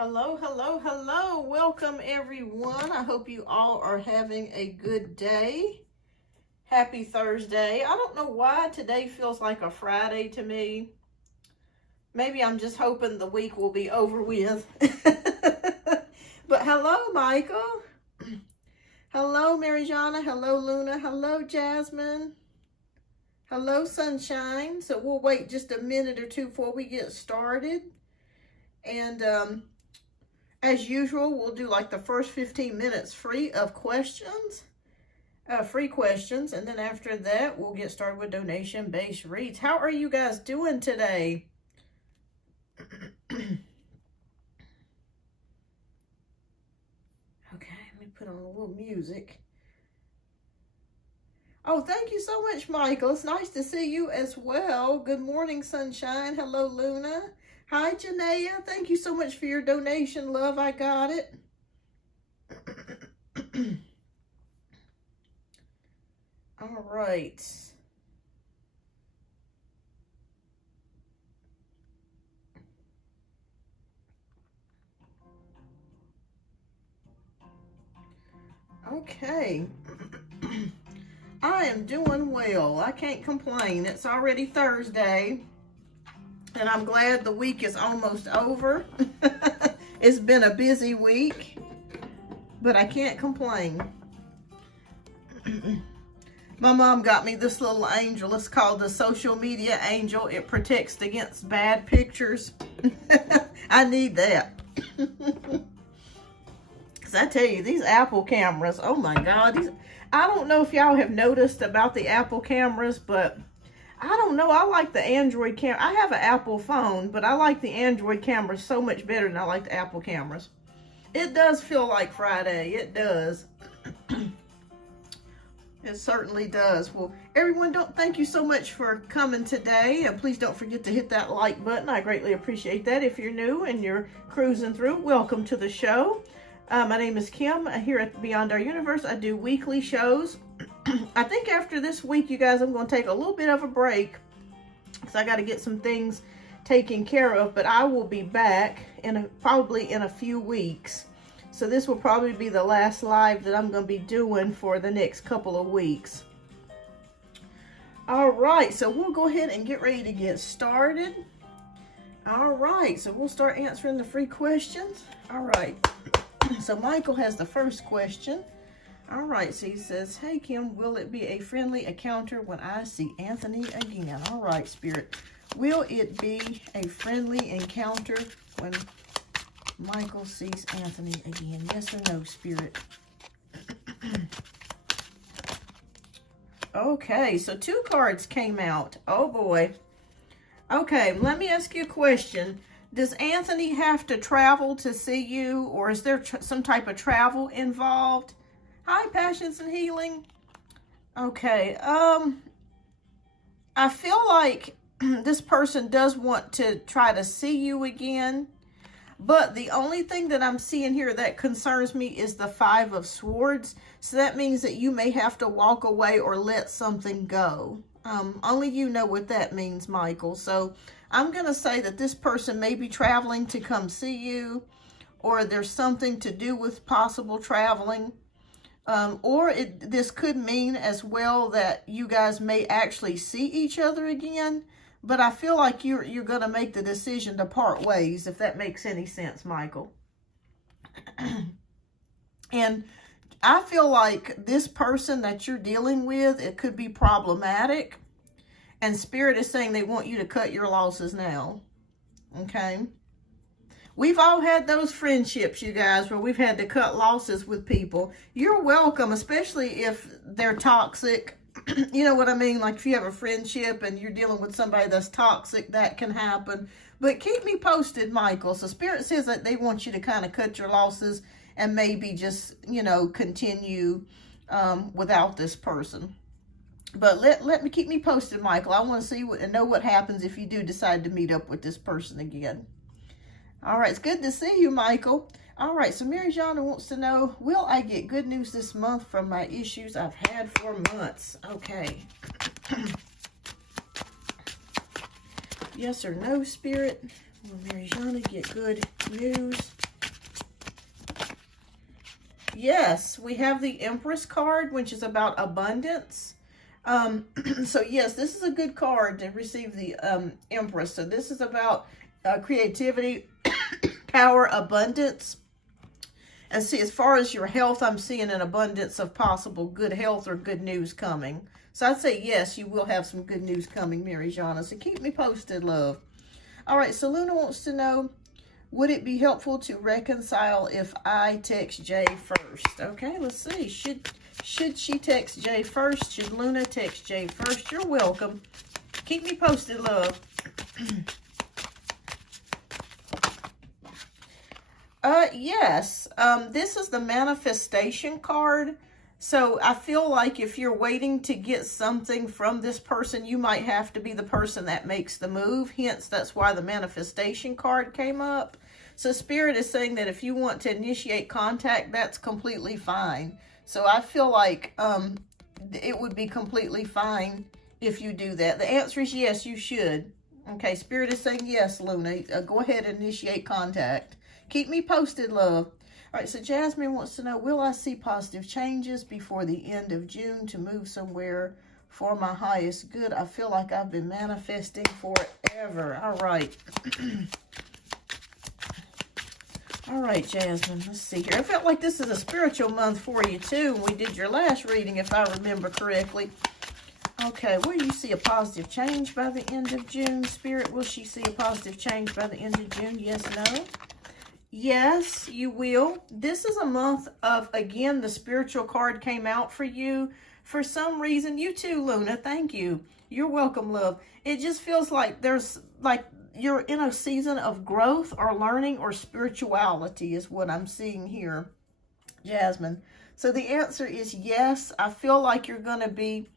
Hello, hello, hello. Welcome, everyone. I hope you all are having a good day. Happy Thursday. I don't know why today feels like a Friday to me. Maybe I'm just hoping the week will be over with. But hello, Michael. Hello, Marijana. Hello, Luna. Hello, Jasmine. Hello, Sunshine. So we'll wait just a minute or two before we get started. And as usual, we'll do like the first 15 minutes free of questions, free questions. And then after that, we'll get started with donation-based reads. How are you guys doing today? Okay, let me put on a little music. Oh, thank you so much, Michael. It's nice to see you as well. Good morning, Sunshine. Hello, Luna. Hi, Janaea. Thank you so much for your donation, love. I got it. All right. Okay. I am doing well. I can't complain. It's already Thursday. And I'm glad the week is almost over. It's been a busy week, but I can't complain. My mom got me this little angel. It's called the social media angel. It protects against bad pictures. I need that. Because I tell you, these Apple cameras, oh my God. I don't know if y'all have noticed about the Apple cameras, but I don't know. I like the Android camera. I have an Apple phone, but I like the Android cameras so much better than I like the Apple cameras. It does feel like Friday. It does. It certainly does. Well, everyone, thank you so much for coming today. And please don't forget to hit that like button. I greatly appreciate that. If you're new and you're cruising through, welcome to the show. My name is Kim. Here at tDimYourLight, I do weekly shows. I think after this week, you guys, I'm going to take a little bit of a break because I got to get some things taken care of, but I will be back probably in a few weeks. So this will probably be the last live that I'm going to be doing for the next couple of weeks. All right, so we'll go ahead and get ready to get started. All right, so we'll start answering the free questions. All right, so Michael has the first question. All right, so he says, hey, Kim, will it be a friendly encounter when I see Anthony again? All right, Spirit. Will it be a friendly encounter when Michael sees Anthony again? Yes or no, Spirit? Okay, so 2 cards came out. Oh, boy. Okay, let me ask you a question. Does Anthony have to travel to see you, or is there some type of travel involved? Hi, Passions and Healing. Okay, I feel like this person does want to try to see you again, but the only thing that I'm seeing here that concerns me is the 5 of Swords. So that means that you may have to walk away or let something go. Only you know what that means, Michael. So I'm going to say that this person may be traveling to come see you, or there's something to do with possible traveling. Or this could mean as well that you guys may actually see each other again. But I feel like you're going to make the decision to part ways, if that makes any sense, Michael. And I feel like this person that you're dealing with, it could be problematic. And Spirit is saying they want you to cut your losses now. Okay? We've all had those friendships, you guys, where we've had to cut losses with people. You're welcome, especially if they're toxic. You know what I mean? Like if you have a friendship and you're dealing with somebody that's toxic, that can happen. But keep me posted, Michael. So Spirit says that they want you to kind of cut your losses and maybe just, you know, continue without this person. But let me keep me posted, Michael. I want to see and know what happens if you do decide to meet up with this person again. All right, it's good to see you, Michael. All right, so Mary Jana wants to know, will I get good news this month from my issues I've had for months? Okay. Yes or no, Spirit? Will Mary Jana get good news Yes, we have the Empress card, which is about abundance. So yes, this is a good card to receive the Empress. So this is about creativity, power, abundance. And see, as far as your health, I'm seeing an abundance of possible good health or good news coming. So I'd say yes, you will have some good news coming, Mary Jana. So keep me posted, love. All right, so Luna wants to know, would it be helpful to reconcile if I text Jay first? Okay, let's see. Should she text Jay first? Should Luna text Jay first? You're welcome. Keep me posted, love. Yes. This is the manifestation card. So I feel like if you're waiting to get something from this person, you might have to be the person that makes the move. Hence, that's why the manifestation card came up. So Spirit is saying that if you want to initiate contact, that's completely fine. So I feel like it would be completely fine if you do that. The answer is yes, you should. Okay, Spirit is saying yes, Luna. Go ahead and initiate contact. Keep me posted, love. All right, so Jasmine wants to know, will I see positive changes before the end of June to move somewhere for my highest good? I feel like I've been manifesting forever. All right. All right, Jasmine, let's see here. I felt like this is a spiritual month for you, too, when we did your last reading, if I remember correctly. Okay, will you see a positive change by the end of June? Spirit, will she see a positive change by the end of June? Yes, no? Yes, you will. This is a month of, again, the spiritual card came out for you. For some reason, you too, Luna, thank you. You're welcome, love. It just feels like there's, like, you're in a season of growth or learning or spirituality is what I'm seeing here, Jasmine. So the answer is yes. I feel like you're going to be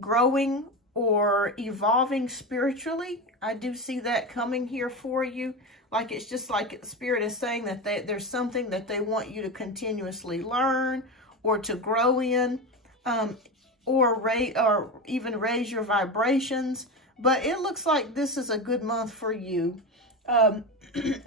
growing or evolving spiritually. I do see that coming here for you. Like, it's just like Spirit is saying that there's something that they want you to continuously learn or to grow in, or even raise your vibrations. But it looks like this is a good month for you,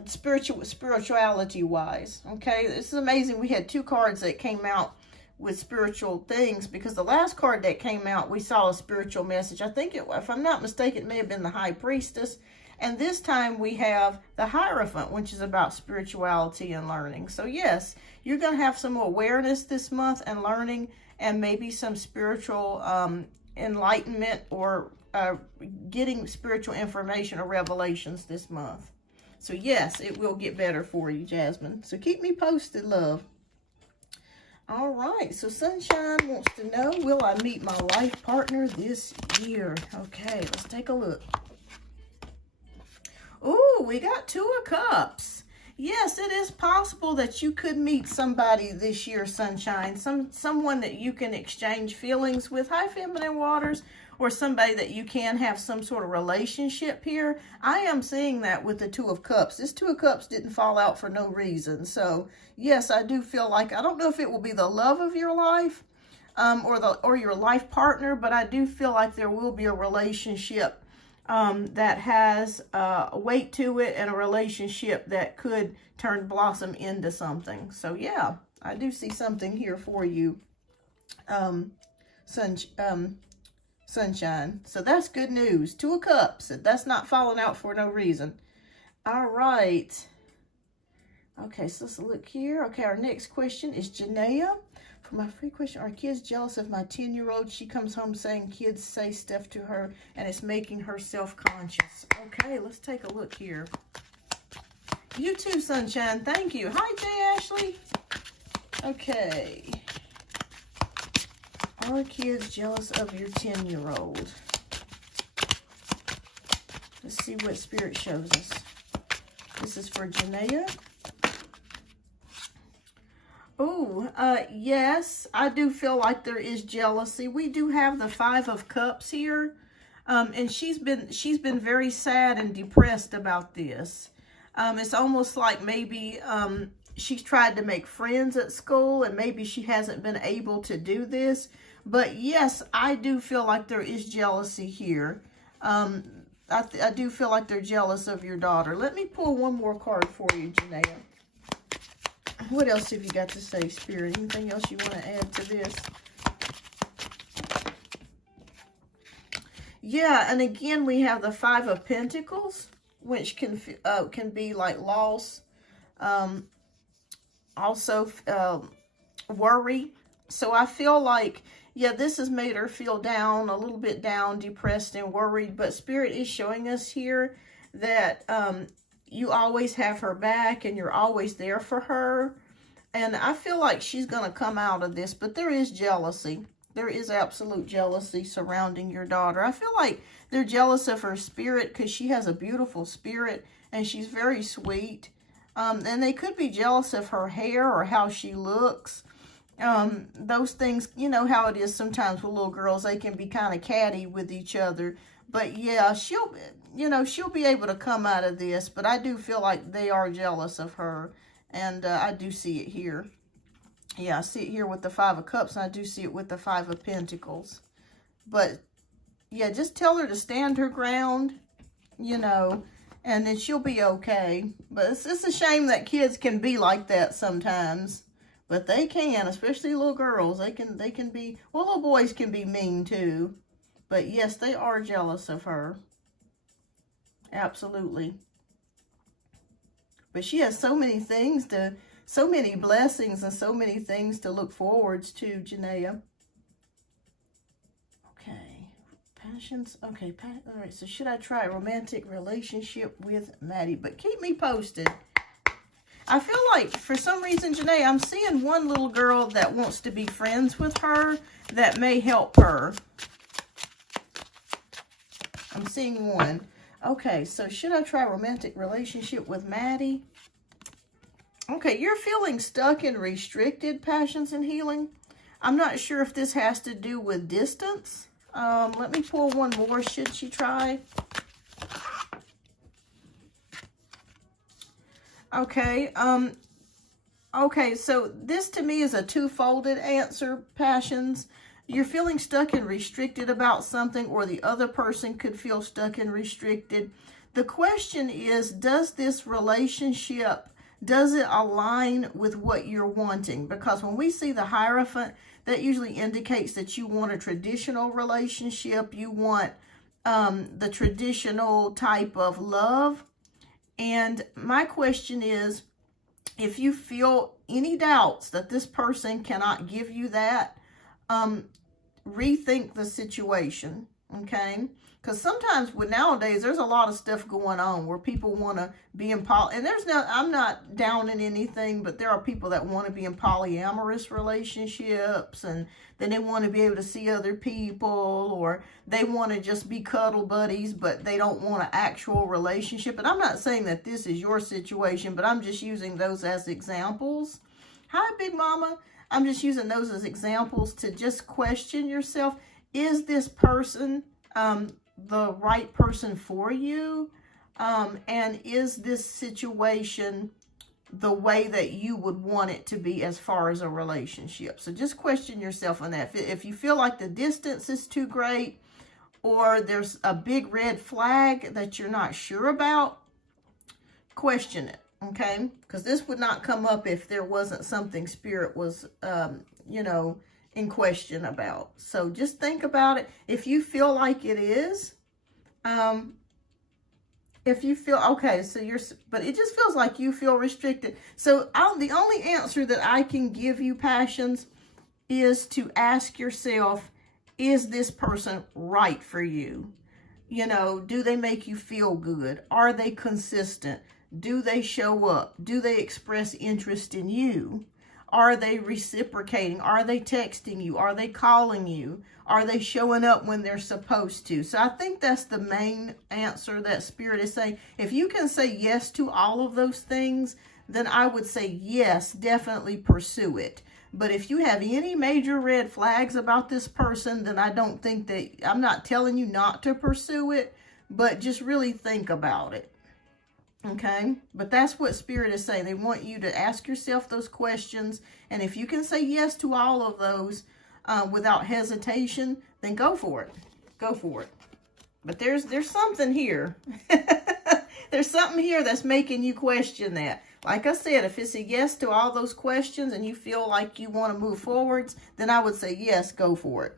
spirituality-wise. Okay, this is amazing. We had two cards that came out with spiritual things, because the last card that came out, we saw a spiritual message. I think, if I'm not mistaken, it may have been the High Priestess. And this time we have the Hierophant, which is about spirituality and learning. So yes, you're going to have some awareness this month and learning, and maybe some spiritual enlightenment or getting spiritual information or revelations this month. So yes, it will get better for you, Jasmine. So keep me posted, love. All right, so Sunshine wants to know, will I meet my life partner this year? Okay, let's take a look. Ooh, we got Two of Cups. Yes, it is possible that you could meet somebody this year, Sunshine. Someone that you can exchange feelings with. Hi, Feminine Waters. Or somebody that you can have some sort of relationship here. I am seeing that with the Two of Cups. This Two of Cups didn't fall out for no reason. So, yes, I do feel like, I don't know if it will be the love of your life or your life partner, but I do feel like there will be a relationship that has weight to it, and a relationship that could blossom into something. So yeah, I do see something here for you, Sunshine. So that's good news. Two of Cups. That's not falling out for no reason. All right. Okay, so let's look here. Okay, our next question is Janaea. For my free question, are kids jealous of my 10-year-old? She comes home saying kids say stuff to her, and it's making her self-conscious. Okay, let's take a look here. You too, Sunshine. Thank you. Hi, Jay Ashley. Okay. Are kids jealous of your 10-year-old? Let's see what Spirit shows us. This is for Janaea. Oh, yes, I do feel like there is jealousy. We do have the Five of Cups here, and she's been very sad and depressed about this. It's almost like maybe she's tried to make friends at school, and maybe she hasn't been able to do this. But yes, I do feel like there is jealousy here. I do feel like they're jealous of your daughter. Let me pull one more card for you, Janaea. What else have you got to say, Spirit? Anything else you want to add to this? Yeah, and again, we have the Five of Pentacles, which can be like loss, also worry. So I feel like, yeah, this has made her feel down, a little bit down, depressed, and worried. But Spirit is showing us here that you always have her back and you're always there for her. And I feel like she's going to come out of this, but there is jealousy. There is absolute jealousy surrounding your daughter. I feel like they're jealous of her spirit because she has a beautiful spirit and she's very sweet. And they could be jealous of her hair or how she looks. Those things, you know how it is sometimes with little girls, they can be kind of catty with each other. But yeah, she'll be able to come out of this. But I do feel like they are jealous of her. And I do see it here. Yeah, I see it here with the Five of Cups, and I do see it with the Five of Pentacles. But, yeah, just tell her to stand her ground, you know, and then she'll be okay. But it's a shame that kids can be like that sometimes. But they can, especially little girls. They can be, well, little boys can be mean too. But, yes, they are jealous of her. Absolutely. But she has so many things so many blessings and so many things to look forwards to, Janaea. Okay. Passions. Okay. All right. So should I try a romantic relationship with Maddie? But keep me posted. I feel like for some reason, Janaea, I'm seeing one little girl that wants to be friends with her that may help her. I'm seeing one. Okay. So should I try a romantic relationship with Maddie? Okay, you're feeling stuck and restricted, passions and healing. I'm not sure if this has to do with distance. Let me pull one more. Should she try? Okay. Okay, so this to me is a two-folded answer, passions. You're feeling stuck and restricted about something, or the other person could feel stuck and restricted. The question is, does this relationship, does it align with what you're wanting? Because when we see the Hierophant, that usually indicates that you want a traditional relationship. You want the traditional type of love. And my question is, if you feel any doubts that this person cannot give you that, rethink the situation, okay? Because sometimes nowadays, there's a lot of stuff going on where people want to be in and I'm not downing anything, but there are people that want to be in polyamorous relationships, and then they want to be able to see other people, or they want to just be cuddle buddies, but they don't want an actual relationship. And I'm not saying that this is your situation, but I'm just using those as examples. Hi, Big Mama. I'm just using those as examples to just question yourself. Is this person the right person for you? And is this situation the way that you would want it to be as far as a relationship? So just question yourself on that. If you feel like the distance is too great, or there's a big red flag that you're not sure about, question it, okay? Because this would not come up if there wasn't something Spirit was, you know, in question about. So just think about it. If you feel like it is, if you feel, okay, so but it just feels like you feel restricted. So the only answer that I can give you, passions, is to ask yourself, is this person right for you? You know, do they make you feel good? Are they consistent? Do they show up? Do they express interest in you? Are they reciprocating? Are they texting you? Are they calling you? Are they showing up when they're supposed to? So I think that's the main answer that Spirit is saying. If you can say yes to all of those things, then I would say yes, definitely pursue it. But if you have any major red flags about this person, then I don't think that, I'm not telling you not to pursue it, but just really think about it. Okay, but that's what Spirit is saying. They want you to ask yourself those questions. And if you can say yes to all of those without hesitation, then go for it. Go for it. But there's something here. There's something here that's making you question that. Like I said, if it's a yes to all those questions and you feel like you want to move forwards, then I would say yes, go for it.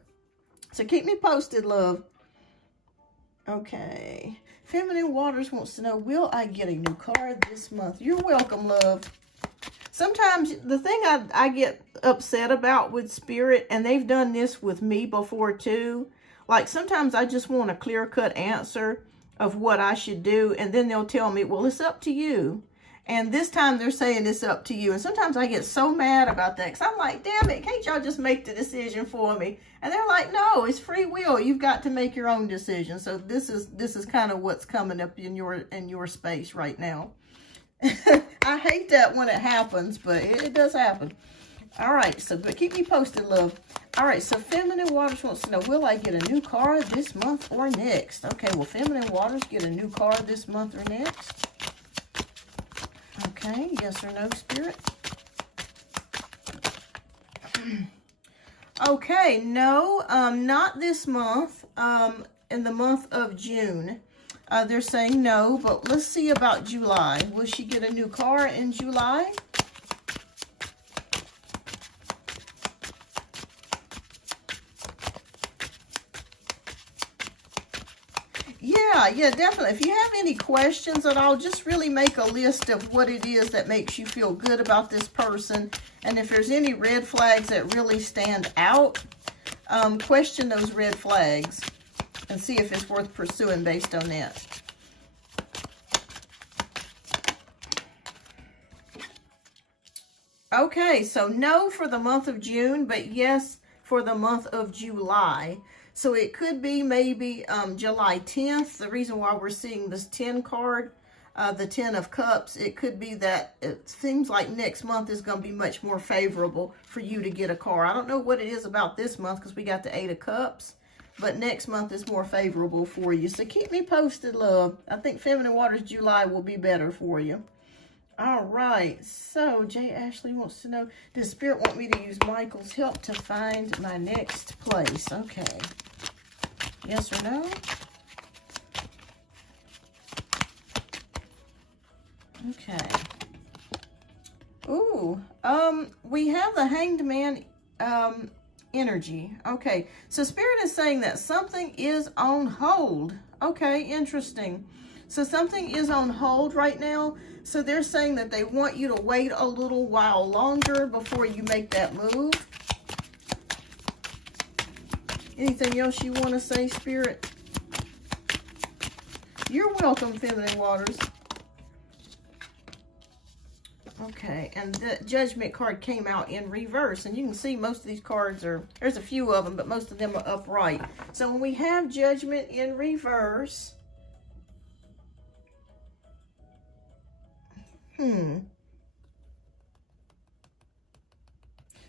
So keep me posted, love. Okay. Feminine Waters wants to know, will I get a new card this month? You're welcome, love. Sometimes the thing I get upset about with Spirit, and they've done this with me before too, like sometimes I just want a clear-cut answer of what I should do, and then they'll tell me, well, it's up to you. And this time they're saying it's up to you. And sometimes I get so mad about that because I'm like, damn it, can't y'all just make the decision for me? And they're like, no, it's free will. You've got to make your own decision. So this is kind of what's coming up in your space right now. I hate that when it happens, but it does happen. All right, so but keep me posted, love. All right, so Feminine Waters wants to know, will I get a new card this month or next? Okay, will Feminine Waters get a new card this month or next? Okay, yes or no, Spirit? Okay, no, not this month, in the month of June. They're saying no, but let's see about July. Will she get a new car in July? Yeah, definitely. If you have any questions at all, just really make a list of what it is that makes you feel good about this person. And if there's any red flags that really stand out, question those red flags and see if it's worth pursuing based on that. Okay, so no for the month of June, but yes for the month of July. So it could be maybe July 10th. The reason why we're seeing this 10 card, the 10 of Cups, it could be that it seems like next month is going to be much more favorable for you to get a car. I don't know what it is about this month because we got the 8 of Cups, but next month is more favorable for you. So keep me posted, love. I think Feminine Waters July will be better for you. All right, so Jay Ashley wants to know, does Spirit want me to use Michael's help to find my next place? Okay. Yes or no? Okay. Ooh, we have the Hanged Man energy. Okay, so Spirit is saying that something is on hold. Okay, interesting. So something is on hold right now. So they're saying that they want you to wait a little while longer before you make that move. Anything else you want to say, Spirit? You're welcome, Feminine Waters. Okay, and the Judgment card came out in reverse. And you can see most of these cards are, there's a few of them, but most of them are upright. So when we have Judgment in reverse,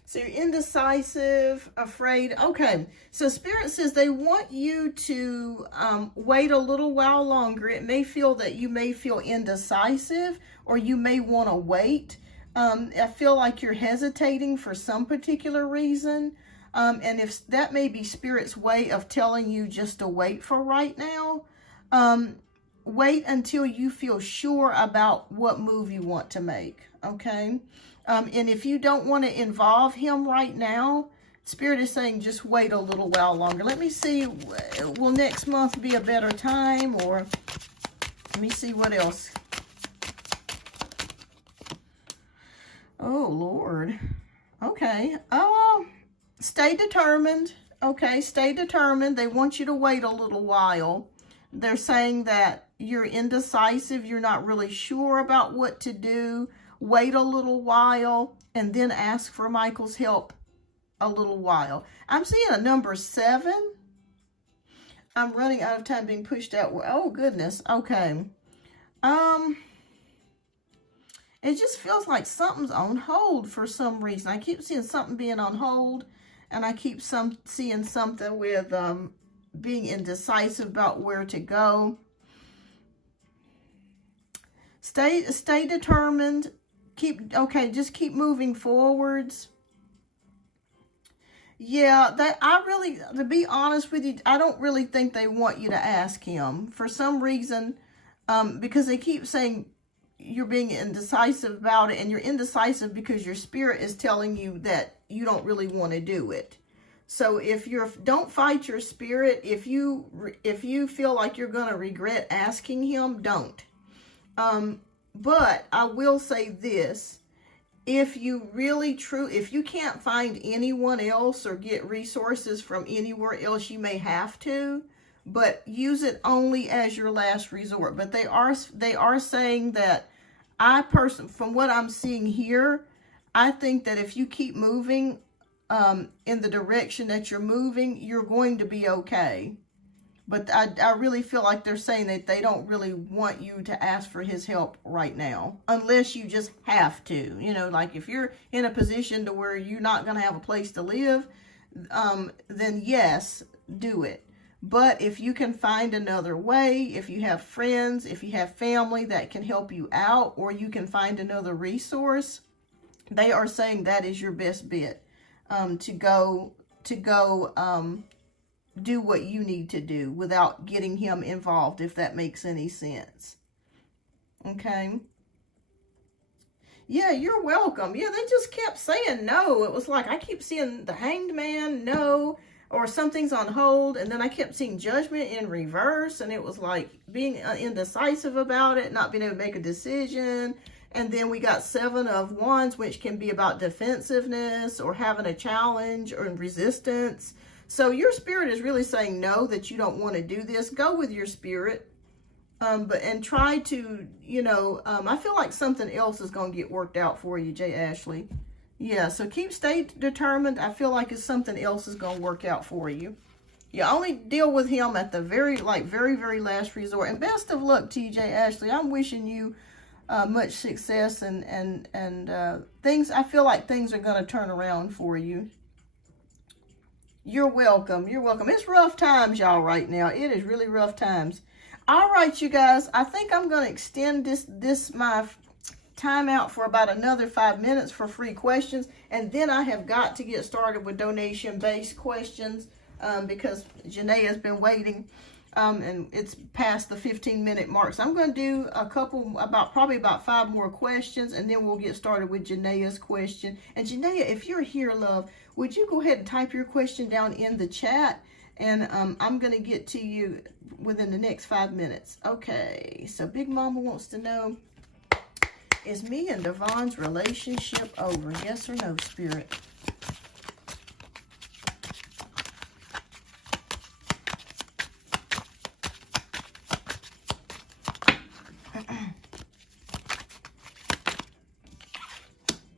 so you're indecisive, afraid. Okay, so Spirit says they want you to wait a little while longer. It may feel that you may feel indecisive or you may want to wait. I feel like you're hesitating for some particular reason. And if that may be Spirit's way of telling you just to wait for right now, wait until you feel sure about what move you want to make, okay? And if you don't want to involve him right now, Spirit is saying just wait a little while longer. Let me see, will next month be a better time? Or let me see what else. Oh, Lord. Okay. Stay determined. Okay, stay determined. They want you to wait a little while. They're saying that you're indecisive, you're not really sure about what to do. Wait a little while and then ask for Michael's help a little while. I'm seeing a number 7. I'm running out of time being pushed out. Oh, goodness. Okay. It just feels like something's on hold for some reason. I keep seeing something being on hold, and I keep seeing something with being indecisive about where to go. Stay determined. Just keep moving forwards. Yeah, to be honest with you, I don't really think they want you to ask him for some reason, because they keep saying you're being indecisive about it, and you're indecisive because your spirit is telling you that you don't really want to do it. So if don't fight your spirit. If you feel like you're going to regret asking him, don't. But I will say this. If you can't find anyone else or get resources from anywhere else, you may have to, but use it only as your last resort. But they are saying that from what I'm seeing here, I think that if you keep moving in the direction that you're moving, you're going to be okay. But I really feel like they're saying that they don't really want you to ask for his help right now, unless you just have to. You know, like if you're in a position to where you're not going to have a place to live, then yes, do it. But if you can find another way, if you have friends, if you have family that can help you out, or you can find another resource, they are saying that is your best bet to go do what you need to do without getting him involved, if that makes any sense. Okay. Yeah, you're welcome. Yeah, they just kept saying no. It was like I keep seeing the Hanged Man, no, or something's on hold, and then I kept seeing Judgment in reverse, and it was like being indecisive about it, not being able to make a decision. And then we got 7 of Wands, which can be about defensiveness or having a challenge or resistance. So your spirit is really saying no, that you don't want to do this. Go with your spirit. And try to, I feel like something else is going to get worked out for you, Jay Ashley. Yeah, so stay determined. I feel like it's something else is going to work out for you. You only deal with him at the very, very last resort. And best of luck to you, Jay Ashley. I'm wishing you much success and things. I feel like things are going to turn around for you. You're welcome. You're welcome. It's rough times, y'all, right now. It is really rough times. All right, you guys. I think I'm going to extend my time out for about another 5 minutes for free questions. And then I have got to get started with donation-based questions because Janae has been waiting. And it's past the 15-minute mark. So I'm going to do probably about 5 more questions, and then we'll get started with Janae's question. And Janae, if you're here, love, would you go ahead and type your question down in the chat? And I'm going to get to you within the next 5 minutes. Okay, so Big Mama wants to know, is me and Devon's relationship over? Yes or no, Spirit?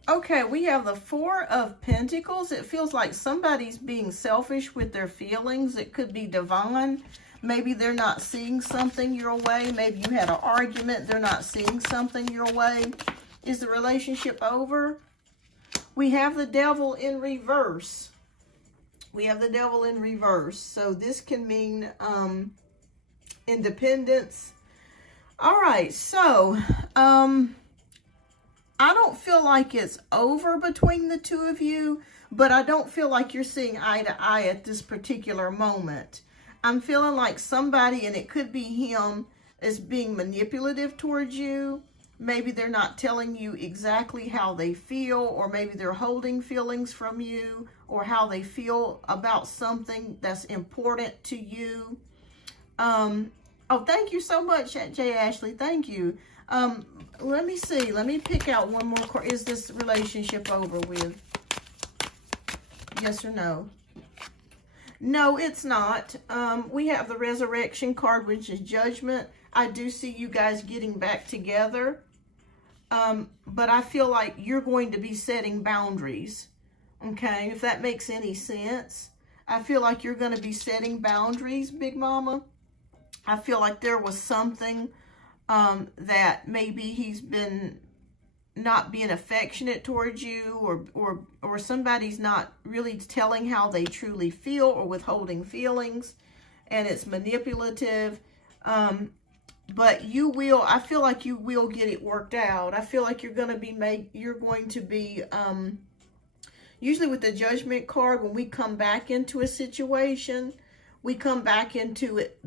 Okay, we have the 4 of Pentacles. It feels like somebody's being selfish with their feelings. It could be Devon. Maybe they're not seeing something your way. Maybe you had an argument. They're not seeing something your way. Is the relationship over? We have the Devil in reverse. We have the Devil in reverse. So this can mean independence. All right, so I don't feel like it's over between the two of you, but I don't feel like you're seeing eye to eye at this particular moment. I'm feeling like somebody, and it could be him, is being manipulative towards you. Maybe they're not telling you exactly how they feel, or maybe they're holding feelings from you, or how they feel about something that's important to you. Oh, thank you so much, Jay Ashley. Thank you. Let me see. Let me pick out one more card. Is this relationship over with? Yes or no? No, it's not. We have the Resurrection card, which is Judgment. I do see you guys getting back together. But I feel like you're going to be setting boundaries. Okay, if that makes any sense. I feel like you're going to be setting boundaries, Big Mama. I feel like there was something that maybe he's been not being affectionate towards you, or somebody's not really telling how they truly feel, or withholding feelings, and it's manipulative. But you will, I feel like you will get it worked out. I feel like you're going to be usually with the Judgment card, when we come back into a situation, we come back into it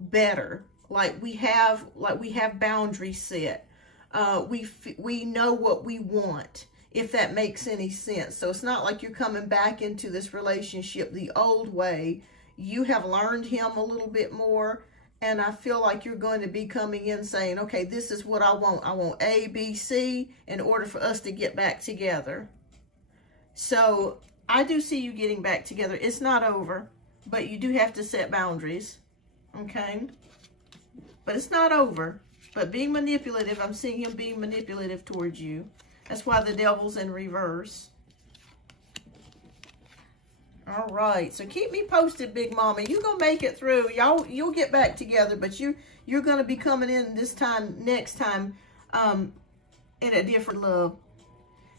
better. Like we have boundaries set. we know what we want, if that makes any sense. So it's not like you're coming back into this relationship the old way. You have learned him a little bit more, and I feel like you're going to be coming in saying, okay, this is what I want. I want A, B, C in order for us to get back together. So I do see you getting back together. It's not over, but you do have to set boundaries, okay? But it's not over. But being manipulative, I'm seeing him being manipulative towards you. That's why the devil's in reverse. All right, so keep me posted, Big Mama. You're going to make it through. You'll get back together, but you're going to be coming in this time, next time, in a different love.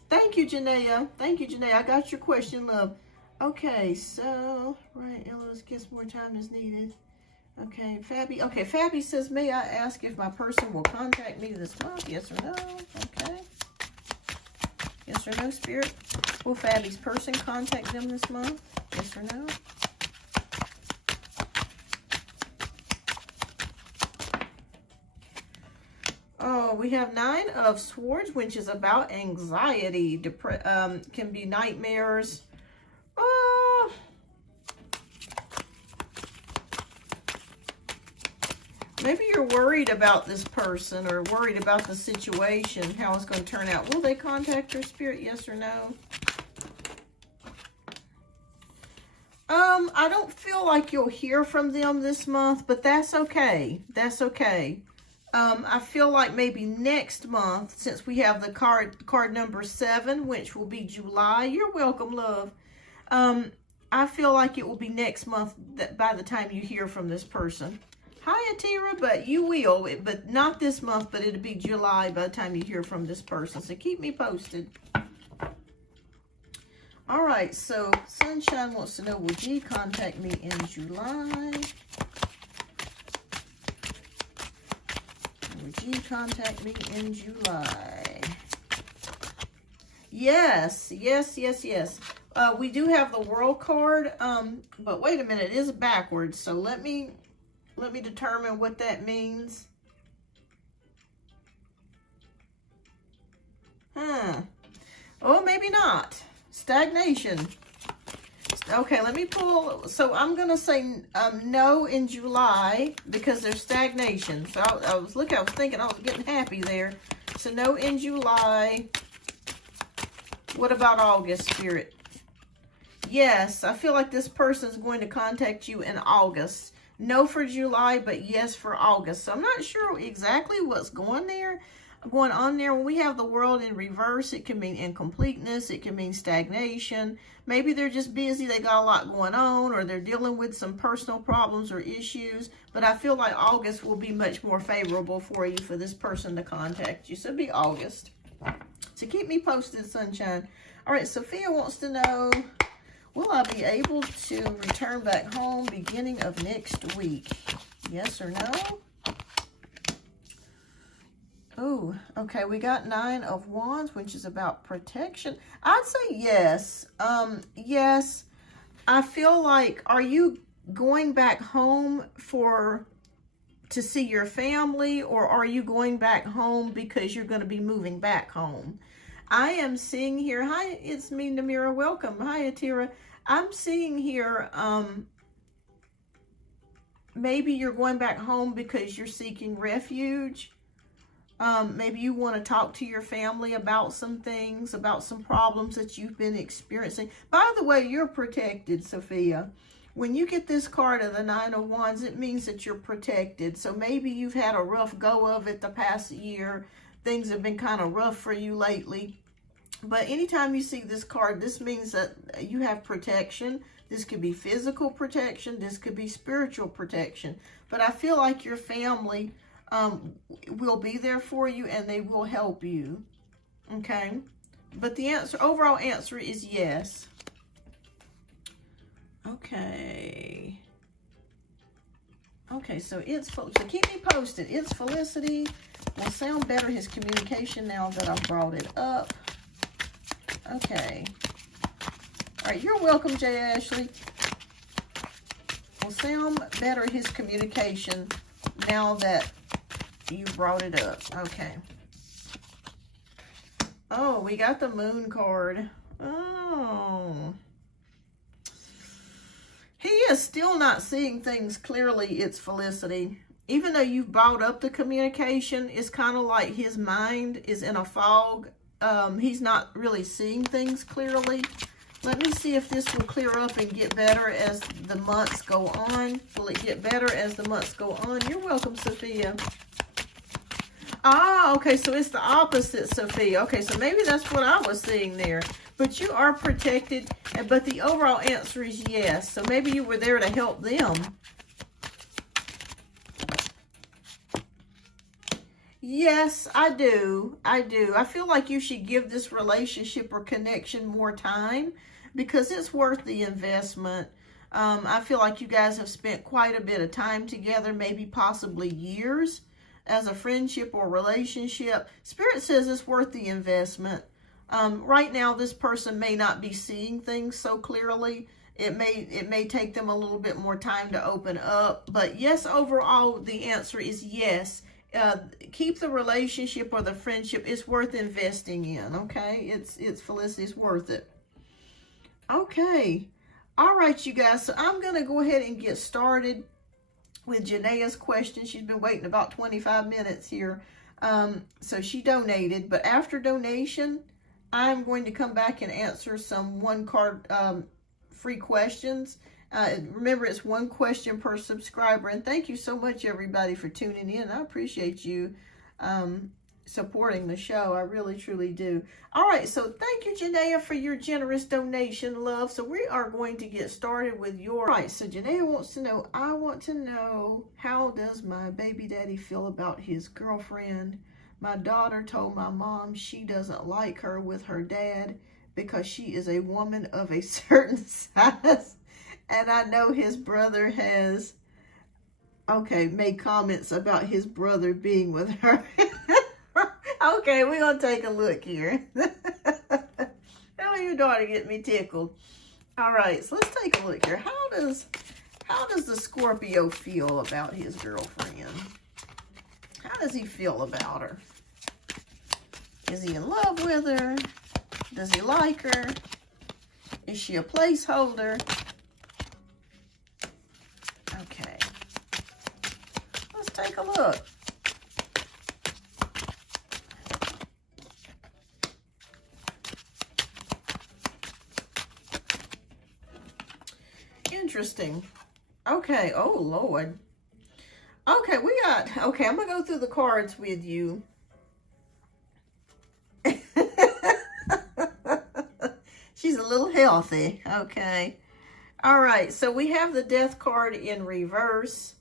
Thank you, Janaea. Thank you, Janaea. I got your question, love. Okay, so, right, Ella's guess more time is needed. Okay, Fabby. Okay, Fabby says, may I ask if my person will contact me this month? Yes or no? Okay. Yes or no, Spirit? Will Fabby's person contact them this month? Yes or no? Oh, we have 9 of Swords, which is about anxiety. Can be nightmares. Maybe you're worried about this person or worried about the situation, how it's going to turn out. Will they contact your Spirit, yes or no? I don't feel like you'll hear from them this month, but that's okay. That's okay. I feel like maybe next month, since we have the card number 7, which will be July. You're welcome, love. I feel like it will be next month that by the time you hear from this person. Hi, Atira, but you will, but not this month, but it'll be July by the time you hear from this person. So keep me posted. All right, so Sunshine wants to know, will G contact me in July? Will G contact me in July? Yes, yes, yes, yes. We do have the World card, but wait a minute, it is backwards. So let me determine what that means. Oh, maybe not. Stagnation. Okay, let me pull. So I'm going to say no in July because there's stagnation. So I was thinking I was getting happy there. So no in July. What about August, Spirit? Yes, I feel like this person is going to contact you in August. No for July, but yes for August. So I'm not sure exactly what's going on there. When we have the World in reverse, it can mean incompleteness. It can mean stagnation. Maybe they're just busy. They got a lot going on, or they're dealing with some personal problems or issues. But I feel like August will be much more favorable for you for this person to contact you. So it'll be August. So keep me posted, Sunshine. All right, Sophia wants to know, will I be able to return back home beginning of next week? Yes or no? Oh, okay. We got 9 of Wands, which is about protection. I'd say yes. Yes. I feel like, are you going back home to see your family, or are you going back home because you're going to be moving back home? I am seeing here, hi, it's me, Namira. Welcome. Hi, Atira. I'm seeing here, maybe you're going back home because you're seeking refuge. Maybe you want to talk to your family about some things, about some problems that you've been experiencing. By the way, you're protected, Sophia. When you get this card of the 9 of Wands, it means that you're protected. So maybe you've had a rough go of it the past year. Things have been kind of rough for you lately. But anytime you see this card, this means that you have protection. This could be physical protection. This could be spiritual protection. But I feel like your family will be there for you, and they will help you. Okay? But the overall answer is yes. Okay. Okay, so keep me posted. It's Felicity. Will sound better his communication now that I've brought it up. Okay. All right, you're welcome, Jay Ashley. Will sound better his communication now that you brought it up. Okay. Oh, we got the Moon card. Oh. He is still not seeing things clearly, it's Felicity. Even though you've brought up the communication, it's kind of like his mind is in a fog. He's not really seeing things clearly. Let me see if this will clear up and get better as the months go on. Will it get better as the months go on? You're welcome, Sophia. Ah, okay, so it's the opposite, Sophia. Okay, so maybe that's what I was seeing there. But you are protected, but the overall answer is yes. So maybe you were there to help them. Yes, I do. I do. I feel like you should give this relationship or connection more time because it's worth the investment. I feel like you guys have spent quite a bit of time together, maybe possibly years as a friendship or relationship. Spirit says it's worth the investment. Right now, this person may not be seeing things so clearly. It may take them a little bit more time to open up. But yes, overall, the answer is yes. Keep the relationship or the friendship. It's worth investing in, okay? It's Felicity's worth it. Okay. All right, you guys. So I'm going to go ahead and get started with Janae's question. She's been waiting about 25 minutes here. So she donated. But after donation, I'm going to come back and answer some one-card free questions. Remember, it's one question per subscriber. And thank you so much, everybody, for tuning in. I appreciate you supporting the show. I really, truly do. All right, so thank you, Janaea, for your generous donation, love. So we are going to get started with your... All right, so Janaea wants to know, I want to know, how does my baby daddy feel about his girlfriend? My daughter told my mom she doesn't like her with her dad because she is a woman of a certain size. And I know his brother has, made comments about his brother being with her. Okay, we're going to take a look here. Oh, your daughter get me tickled. All right, so let's take a look here. How does the Scorpio feel about his girlfriend? How does he feel about her? Is he in love with her? Does he like her? Is she a placeholder? Okay. Let's take a look. Interesting. Okay. Oh, Lord. Okay, I'm going to go through the cards with you. She's a little healthy. Okay. All right, so we have the Death card in reverse.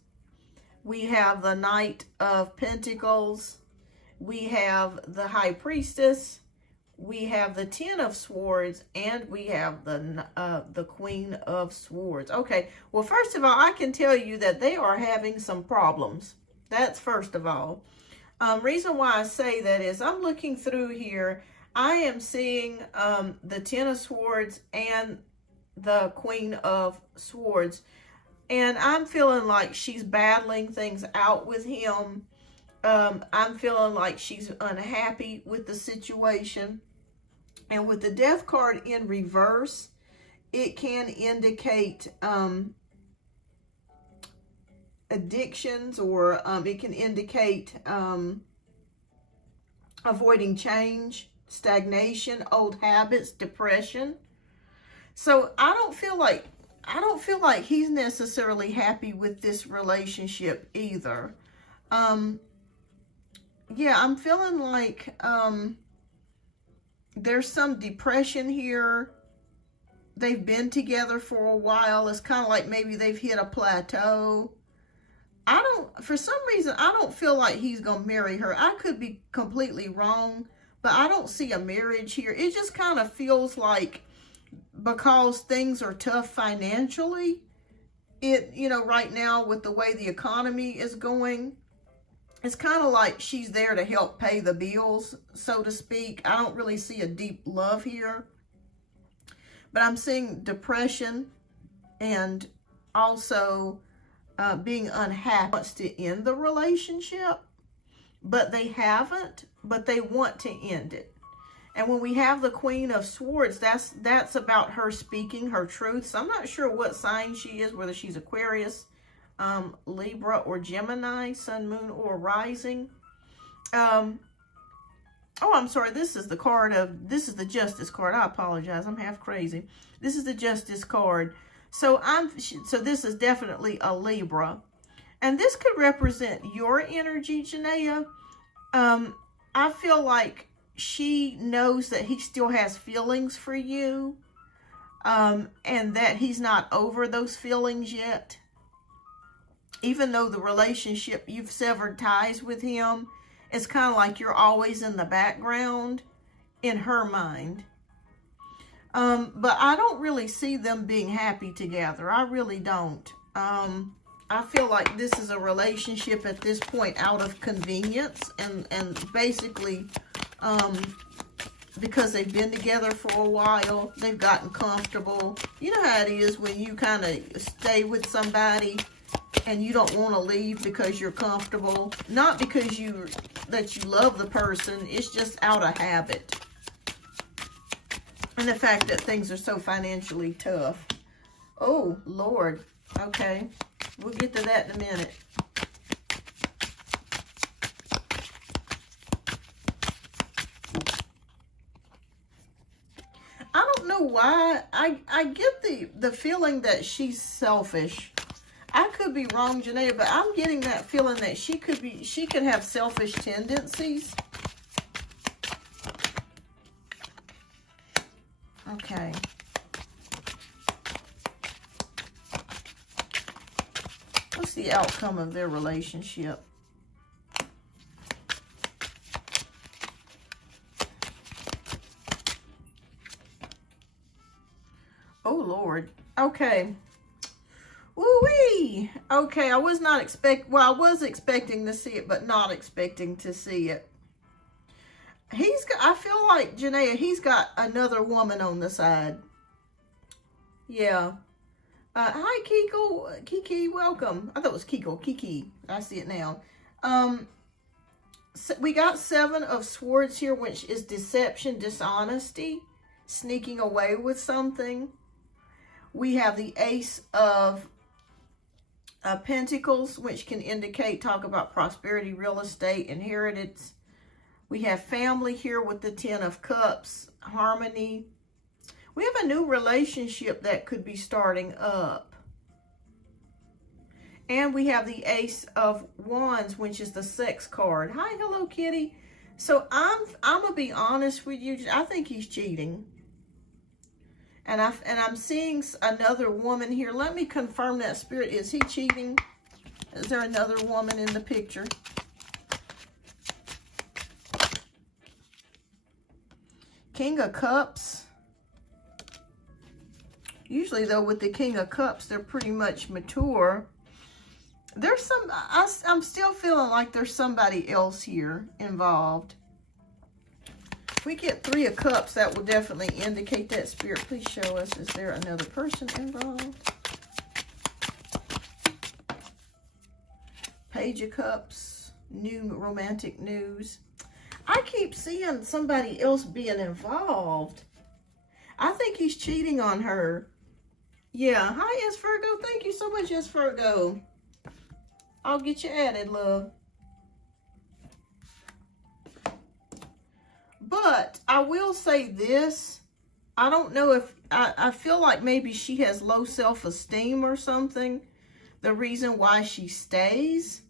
We have the Knight of Pentacles. We have the High Priestess. We have the Ten of Swords, and we have the Queen of Swords. Okay, well, first of all, I can tell you that they are having some problems. That's first of all. Reason why I say that is I'm looking through here. I am seeing the Ten of Swords and the Queen of Swords, and I'm feeling like she's battling things out with him. I'm feeling like she's unhappy with the situation. And with the Death card in reverse, it can indicate addictions, or it can indicate avoiding change, stagnation, old habits, depression. So I don't feel like he's necessarily happy with this relationship either. Yeah, I'm feeling like there's some depression here. They've been together for a while. It's kind of like maybe they've hit a plateau. For some reason, I don't feel like he's going to marry her. I could be completely wrong, but I don't see a marriage here. It just kind of feels like, because things are tough financially, right now with the way the economy is going, it's kind of like she's there to help pay the bills, so to speak. I don't really see a deep love here. But I'm seeing depression and also being unhappy. Wants to end the relationship, but they haven't, but they want to end it. And when we have the Queen of Swords, that's about her speaking her truth. So I'm not sure what sign she is, whether she's Aquarius, Libra, or Gemini, Sun, Moon, or Rising. Oh, I'm sorry. This is the Justice card. I apologize. I'm half crazy. This is the Justice card. So this is definitely a Libra. And this could represent your energy, Janaea. I feel like she knows that he still has feelings for you, and that he's not over those feelings yet. Even though the relationship, you've severed ties with him, it's kind of like you're always in the background in her mind. But I don't really see them being happy together. I really don't. I feel like this is a relationship at this point out of convenience, and basically because they've been together for a while, they've gotten comfortable. You know how it is when you kind of stay with somebody and you don't want to leave because you're comfortable. Not because you love the person, it's just out of habit. And the fact that things are so financially tough. Oh, Lord. Okay. We'll get to that in a minute. I don't know why. I get the feeling that she's selfish. I could be wrong, Janaea, but I'm getting that feeling that she could have selfish tendencies. Okay. What's the outcome of their relationship? Oh, Lord. Okay. Woo-wee. Okay, I was expecting to see it, but not expecting to see it. I feel like, Janaea, he's got another woman on the side. Yeah. Hi, Kiko. Kiki, welcome. I thought it was Kiko. Kiki. I see it now. So we got 7 of Swords here, which is deception, dishonesty, sneaking away with something. We have the Ace of Pentacles, which can talk about prosperity, real estate, inheritance. We have family here with the 10 of Cups, harmony. We have a new relationship that could be starting up. And we have the Ace of Wands, which is the sex card. Hi, hello, kitty. So I'm going to be honest with you. I think he's cheating. And I'm seeing another woman here. Let me confirm that, Spirit. Is he cheating? Is there another woman in the picture? King of Cups. Usually, though, with the King of Cups, they're pretty much mature. There's I'm still feeling like there's somebody else here involved. If we get 3 of Cups, that will definitely indicate that. Spirit, please show us. Is there another person involved? Page of Cups. New romantic news. I keep seeing somebody else being involved. I think he's cheating on her. Yeah. Hi, S. Virgo. Thank you so much, S. Virgo. I'll get you added, love. But I will say this. I don't know if... I feel like maybe she has low self-esteem or something. The reason why she stays.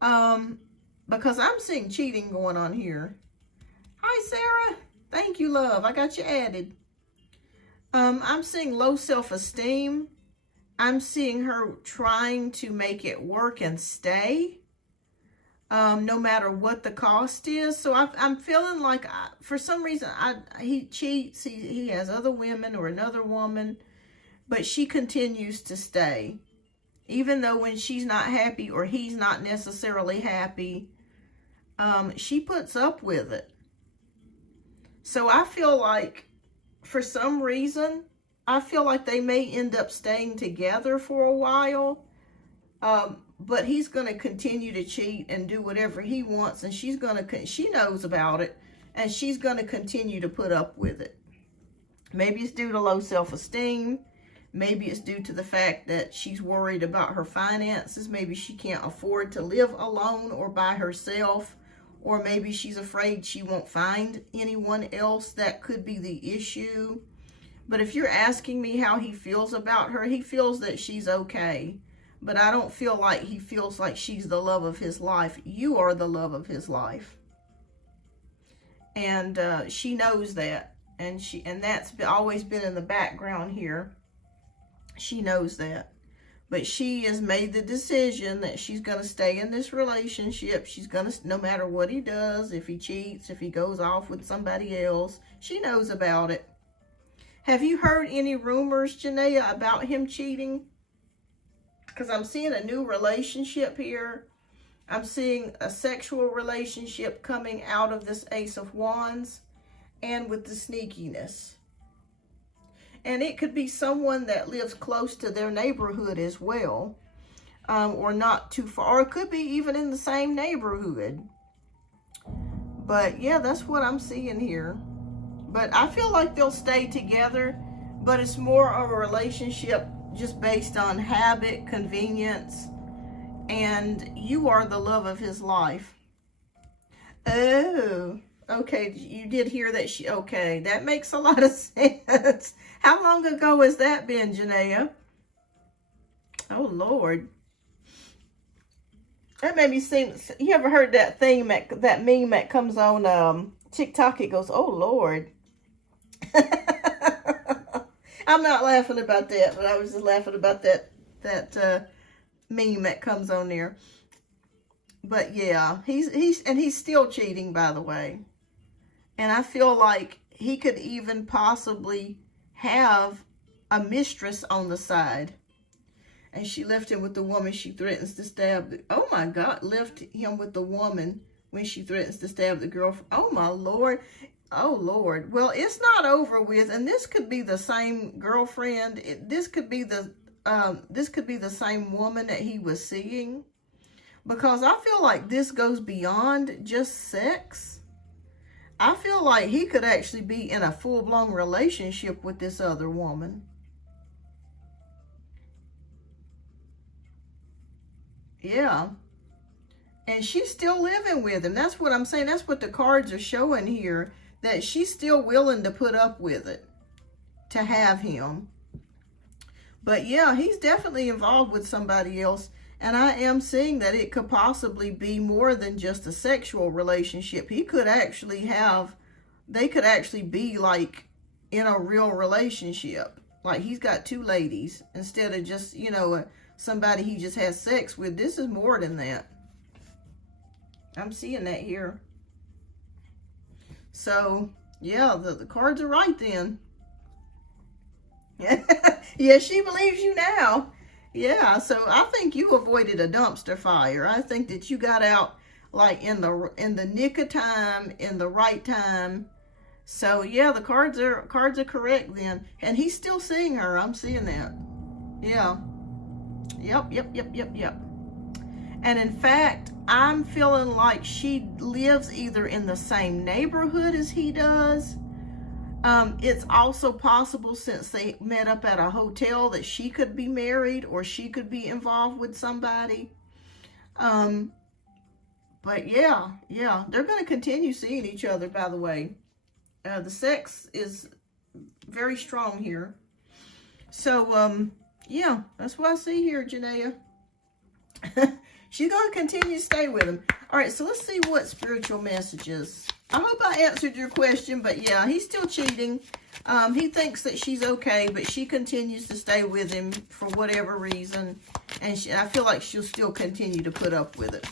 Because I'm seeing cheating going on here. Hi, Sarah. Thank you, love. I got you added. I'm seeing low self-esteem. I'm seeing her trying to make it work and stay. No matter what the cost is. So I'm feeling like, for some reason, he cheats. He has other women or another woman. But she continues to stay. Even though when she's not happy or he's not necessarily happy, she puts up with it. So I feel like, for some reason, I feel like they may end up staying together for a while. But he's going to continue to cheat and do whatever he wants. And she knows about it. And she's going to continue to put up with it. Maybe it's due to low self-esteem. Maybe it's due to the fact that she's worried about her finances. Maybe she can't afford to live alone or by herself. Or maybe she's afraid she won't find anyone else. That could be the issue. But if you're asking me how he feels about her, he feels that she's okay. But I don't feel like he feels like she's the love of his life. You are the love of his life. And she knows that. And that's always been in the background here. She knows that. But she has made the decision that she's going to stay in this relationship. She's going to, no matter what he does, if he cheats, if he goes off with somebody else, she knows about it. Have you heard any rumors, Janaea, about him cheating? Because I'm seeing a new relationship here. I'm seeing a sexual relationship coming out of this Ace of Wands and with the sneakiness. And it could be someone that lives close to their neighborhood as well, or not too far. Or it could be even in the same neighborhood. But yeah, that's what I'm seeing here. But I feel like they'll stay together, but it's more of a relationship just based on habit, convenience, and you are the love of his life. Oh, okay, you did hear that okay, that makes a lot of sense. How long ago has that been, Janaea? Oh, Lord. That made me seem, you ever heard that thing, that meme that comes on TikTok? It goes, oh, Lord. I'm not laughing about that, but I was just laughing about that meme that comes on there. But yeah, he's still cheating, by the way. And I feel like he could even possibly have a mistress on the side. And she left him with the woman she threatens to stab. Oh my God, left him with the woman when she threatens to stab the girlfriend. Oh my Lord. Oh Lord. Well, it's not over with, and this could be the same girlfriend. This could be the same woman that he was seeing, because I feel like this goes beyond just sex. I feel like he could actually be in a full-blown relationship with this other woman. Yeah. And she's still living with him. That's what I'm saying. That's what the cards are showing here, that she's still willing to put up with it to have him. But yeah, he's definitely involved with somebody else. And I am seeing that it could possibly be more than just a sexual relationship. He could actually have, they could actually be like in a real relationship. Like he's got two ladies instead of just, you know, somebody he just has sex with. This is more than that. I'm seeing that here. So, yeah, the cards are right then. Yeah, she believes you now. Yeah, so I think you avoided a dumpster fire. I think that you got out like in the nick of time, in the right time. So yeah, the cards are correct then. And he's still seeing her. I'm seeing that. Yeah. Yep. And in fact, I'm feeling like she lives either in the same neighborhood as he does. It's also possible, since they met up at a hotel, that she could be married or she could be involved with somebody. But yeah, they're going to continue seeing each other, by the way. The sex is very strong here. So, yeah, that's what I see here, Janaea. She's going to continue to stay with him. All right, so let's see what spiritual messages. I hope I answered your question, but yeah, he's still cheating. He thinks that she's okay, but she continues to stay with him for whatever reason. And I feel like she'll still continue to put up with it.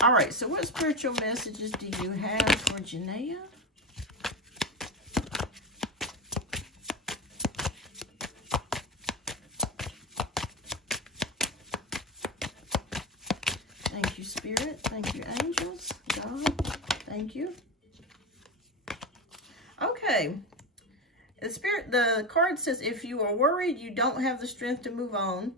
All right, so what spiritual messages do you have for Janaea? Thank you, Spirit. Thank you, angels. God, thank you. Okay. The card says, if you are worried you don't have the strength to move on,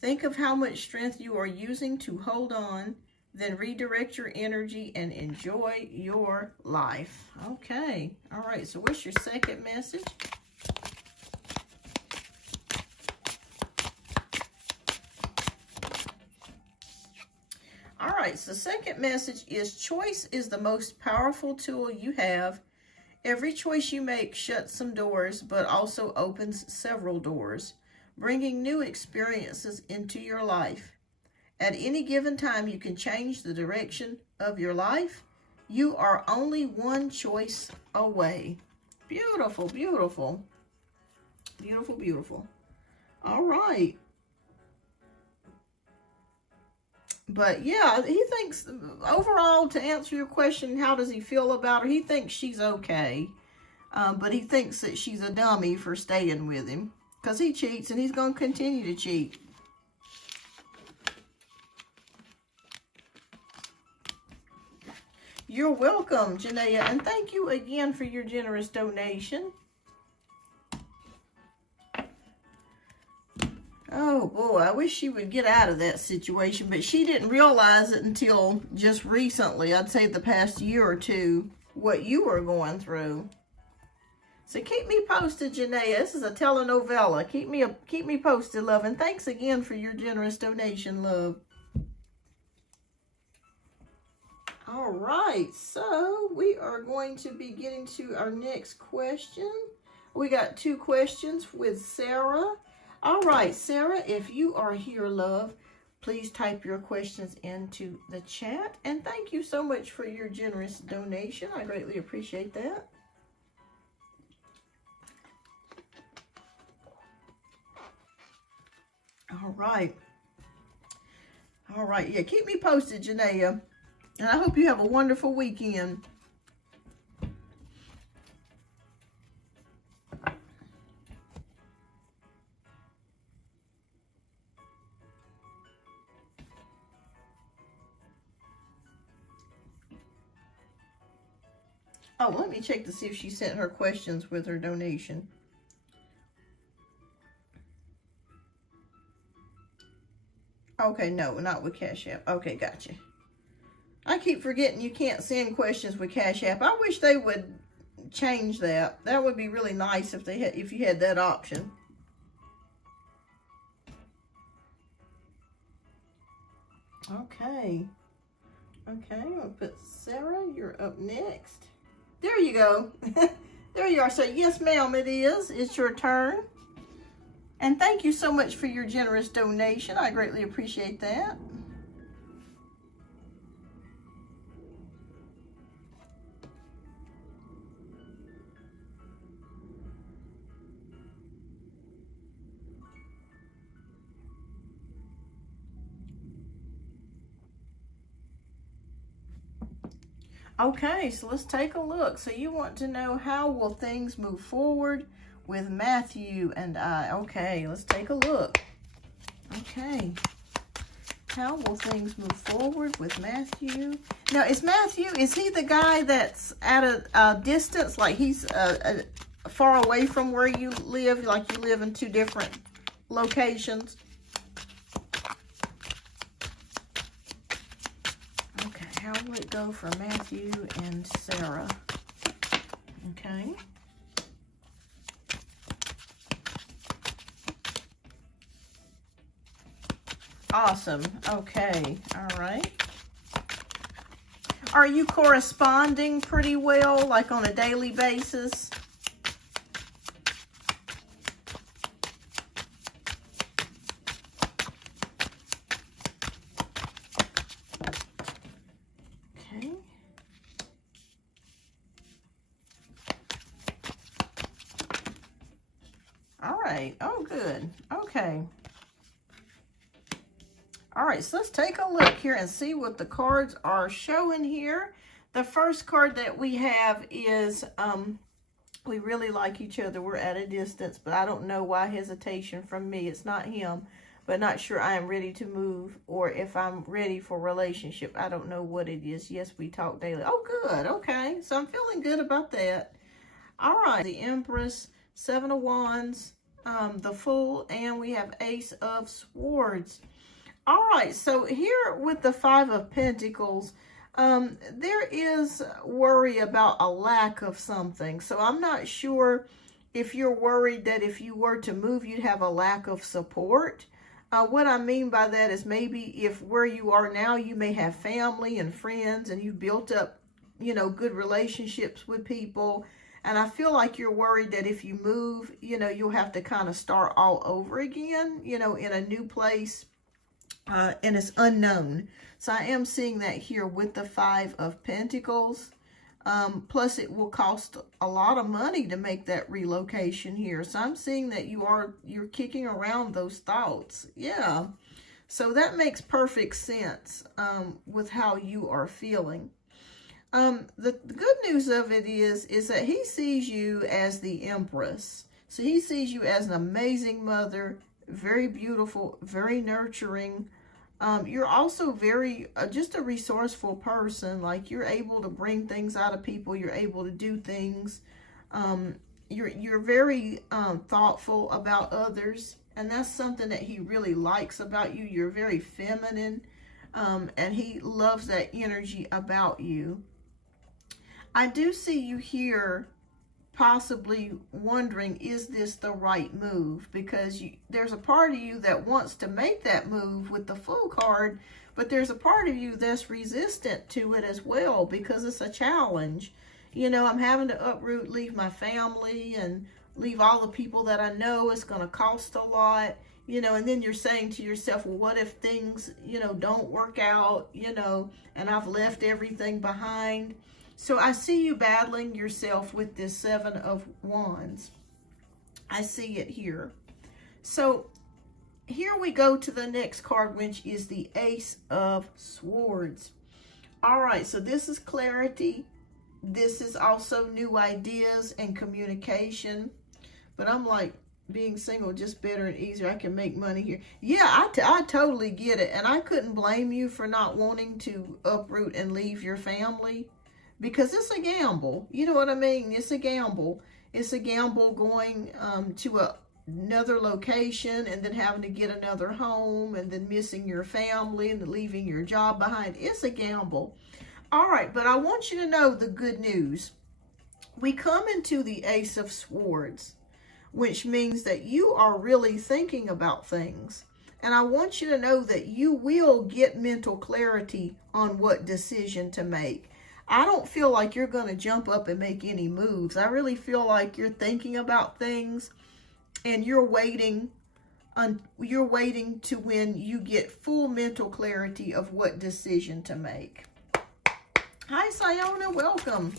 think of how much strength you are using to hold on. then redirect your energy and enjoy your life. Okay. All right. So what's your second message? All right. So the second message is choice is the most powerful tool you have. Every choice you make shuts some doors, but also opens several doors, bringing new experiences into your life. At any given time, you can change the direction of your life. You are only one choice away. Beautiful, beautiful. Beautiful, beautiful. All right. But yeah, he thinks, overall, to answer your question, how does he feel about her? He thinks she's okay. But he thinks that she's a dummy for staying with him. Because he cheats and he's going to continue to cheat. You're welcome, Janaea, and thank you again for your generous donation. Oh boy, I wish she would get out of that situation, but she didn't realize it until just recently, I'd say the past year or two, what you were going through. So keep me posted, Janaea. This is a telenovela. Keep me posted, love, and thanks again for your generous donation, love. All right, so we are going to be getting to our next question. We got 2 questions with Sarah. All right, Sarah, if you are here, love, please type your questions into the chat. And thank you so much for your generous donation. I greatly appreciate that. All right. All right, yeah, keep me posted, Janaea. And I hope you have a wonderful weekend. Oh, let me check to see if she sent her questions with her donation. Okay, no, not with Cash App. Okay, gotcha. I keep forgetting you can't send questions with Cash App. I wish they would change that. That would be really nice if they had, if you had that option. Okay. Okay, I'm gonna put Sarah, you're up next. There you go. There you are. So yes, ma'am, it is. It's your turn. And thank you so much for your generous donation. I greatly appreciate that. Okay, so let's take a look. So you want to know, how will things move forward with Matthew and I? Okay, let's take a look. Okay. How will things move forward with Matthew? Now, is he the guy that's at a distance? Like he's far away from where you live? Like you live in 2 different locations? How will it go for Matthew and Sarah? Okay. Awesome. Okay. All right. Are you corresponding pretty well, like on a daily basis? Oh, good. Okay. All right, so let's take a look here and see what the cards are showing here. The first card that we have is, we really like each other. We're at a distance, but I don't know why hesitation from me. It's not him, but not sure I am ready to move or if I'm ready for a relationship. I don't know what it is. Yes, we talk daily. Oh, good. Okay, so I'm feeling good about that. All right, the Empress, 7 of Wands, the Fool, and we have Ace of Swords. All right, so here with the Five of Pentacles, there is worry about a lack of something. So I'm not sure if you're worried that if you were to move, you'd have a lack of support. What I mean by that is maybe if where you are now, you may have family and friends and you've built up, you know, good relationships with people. And I feel like you're worried that if you move, you know, you'll have to kind of start all over again, you know, in a new place. And it's unknown. So I am seeing that here with the Five of Pentacles. Plus it will cost a lot of money to make that relocation here. So I'm seeing that you're kicking around those thoughts. Yeah. So that makes perfect sense with how you are feeling. The good news of it is that he sees you as the Empress. So he sees you as an amazing mother, very beautiful, very nurturing. You're also very, just a resourceful person. Like you're able to bring things out of people. You're able to do things. You're very thoughtful about others. And that's something that he really likes about you. You're very feminine. And he loves that energy about you. I do see you here possibly wondering, is this the right move? Because there's a part of you that wants to make that move with the Fool card, but there's a part of you that's resistant to it as well because it's a challenge. You know, I'm having to uproot, leave my family and leave all the people that I know. It's going to cost a lot, you know, and then you're saying to yourself, well, what if things, you know, don't work out, you know, and I've left everything behind. So I see you battling yourself with this Seven of Wands. I see it here. So here we go to the next card, which is the Ace of Swords. All right, so this is clarity. This is also new ideas and communication. But I'm like, being single just better and easier. I can make money here. Yeah, I totally get it. And I couldn't blame you for not wanting to uproot and leave your family. Because it's a gamble. You know what I mean? It's a gamble. It's a gamble going to another location and then having to get another home and then missing your family and leaving your job behind. It's a gamble. All right, but I want you to know the good news. We come into the Ace of Swords, which means that you are really thinking about things. And I want you to know that you will get mental clarity on what decision to make. I don't feel like you're going to jump up and make any moves. I really feel like you're thinking about things and you're waiting to when you get full mental clarity of what decision to make. Hi, Sayona. Welcome.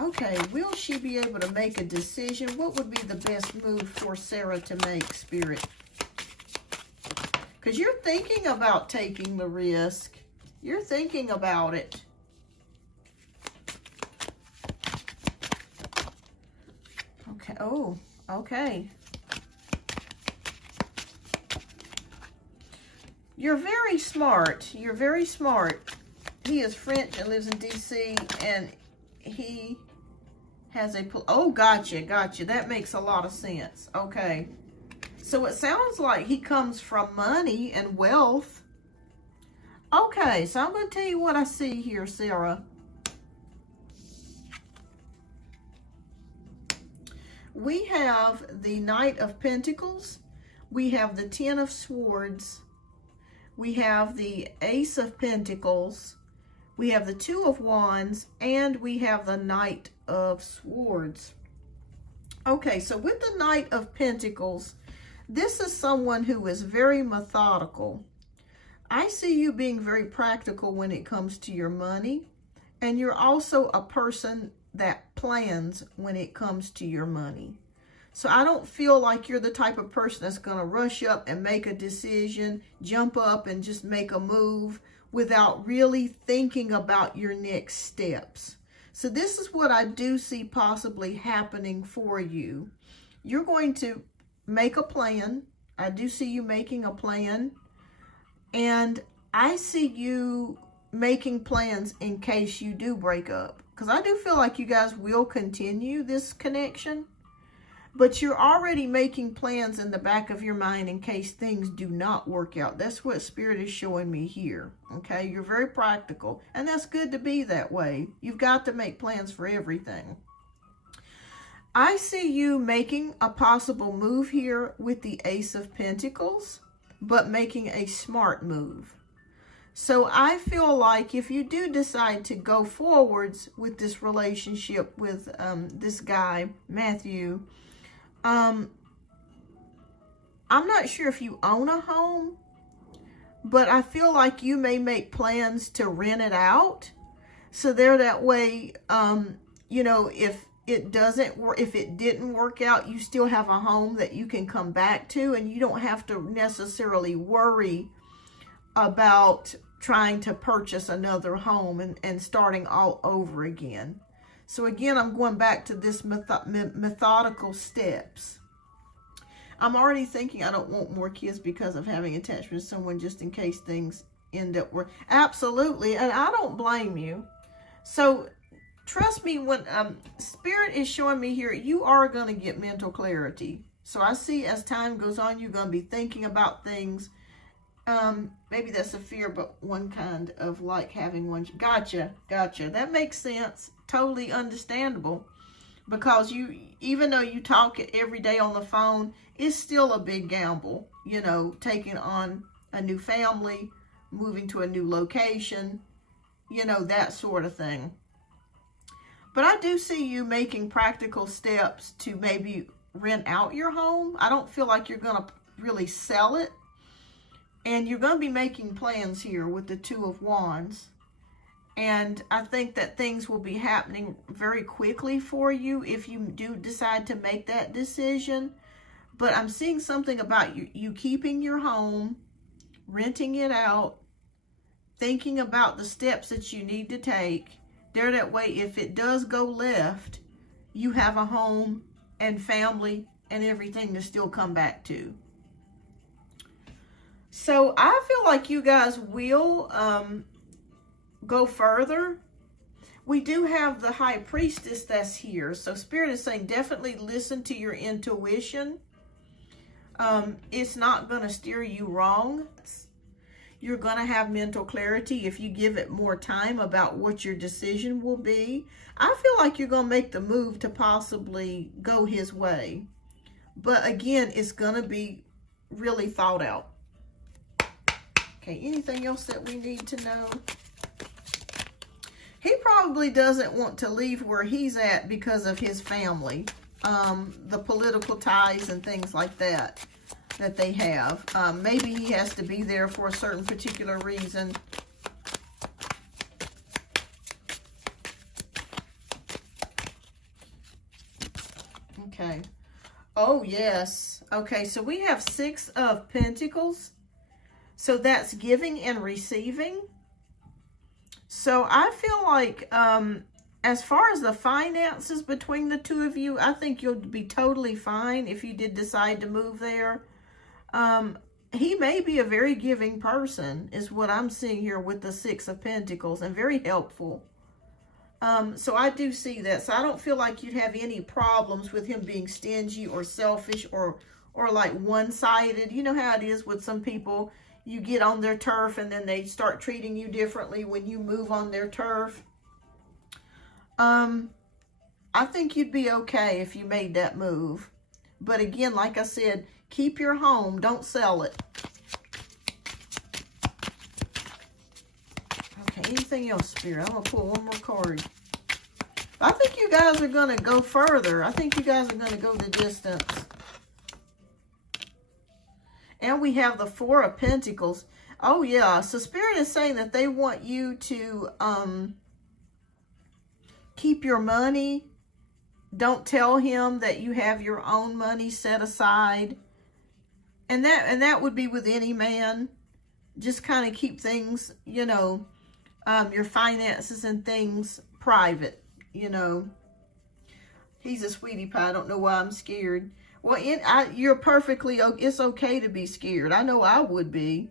Okay, will she be able to make a decision? What would be the best move for Sarah to make, Spirit? Because you're thinking about taking the risk. You're thinking about it. Okay. Oh, okay. You're very smart. You're very smart. He is French and lives in D.C. and he has a... Oh, gotcha, gotcha. That makes a lot of sense. Okay. So it sounds like he comes from money and wealth. Okay, so I'm going to tell you what I see here, Sarah. We have the Knight of Pentacles. We have the Ten of Swords. We have the Ace of Pentacles. We have the Two of Wands. And we have the Knight of Swords. Okay, so with the Knight of Pentacles, this is someone who is very methodical. I see you being very practical when it comes to your money. And you're also a person that plans when it comes to your money. So I don't feel like you're the type of person that's going to rush up and make a decision, jump up and just make a move without really thinking about your next steps. So this is what I do see possibly happening for you. You're going to make a plan. I do see you making a plan. And I see you making plans in case you do break up. Because I do feel like you guys will continue this connection. But you're already making plans in the back of your mind in case things do not work out. That's what Spirit is showing me here. Okay, you're very practical, and that's good to be that way. You've got to make plans for everything. I see you making a possible move here with the Ace of Pentacles, but making a smart move. So I feel like if you do decide to go forwards with this relationship with this guy, Matthew, I'm not sure if you own a home, but I feel like you may make plans to rent it out. So there, that way, you know, if it didn't work out, you still have a home that you can come back to, and you don't have to necessarily worry about trying to purchase another home and starting all over again. So again, I'm going back to this methodical steps. I'm already thinking I don't want more kids because of having attachment to someone, just in case things end up where, absolutely, and I don't blame you. So trust me, when Spirit is showing me here, you are going to get mental clarity. So I see as time goes on, you're going to be thinking about things. Maybe that's a fear, but one kind of like having one. Gotcha. That makes sense. Totally understandable. Because you, even though you talk every day on the phone, it's still a big gamble. You know, taking on a new family, moving to a new location, you know, that sort of thing. But I do see you making practical steps to maybe rent out your home. I don't feel like you're going to really sell it. And you're going to be making plans here with the Two of Wands. And I think that things will be happening very quickly for you if you do decide to make that decision. But I'm seeing something about you keeping your home, renting it out, thinking about the steps that you need to take. There, that way, if it does go left, you have a home and family and everything to still come back to. So I feel like you guys will go further. We do have the High Priestess that's here. So Spirit is saying definitely listen to your intuition. It's not going to steer you wrong. You're going to have mental clarity if you give it more time about what your decision will be. I feel like you're going to make the move to possibly go his way. But again, it's going to be really thought out. Okay, anything else that we need to know? He probably doesn't want to leave where he's at because of his family, the political ties and things like that they have. Maybe he has to be there for a certain particular reason. Okay. Oh, yes. Okay, so we have Six of Pentacles. So that's giving and receiving. So I feel like as far as the finances between the two of you, I think you'll be totally fine if you did decide to move there. He may be a very giving person, is what I'm seeing here with the Six of Pentacles, and very helpful. So I do see that. So I don't feel like you'd have any problems with him being stingy or selfish or like one-sided. You know how it is with some people. You get on their turf and then they start treating you differently when you move on their turf. I think you'd be okay if you made that move. But again, like I said, keep your home. Don't sell it. Okay, anything else, Spirit? I'm going to pull one more card. I think you guys are going to go further. I think you guys are going to go the distance. And we have the Four of Pentacles. Oh, yeah. So Spirit is saying that they want you to keep your money. Don't tell him that you have your own money set aside. And that would be with any man. Just kind of keep things, you know, your finances and things private, you know. He's a sweetie pie. I don't know why I'm scared. Well, you're perfectly, it's okay to be scared. I know I would be.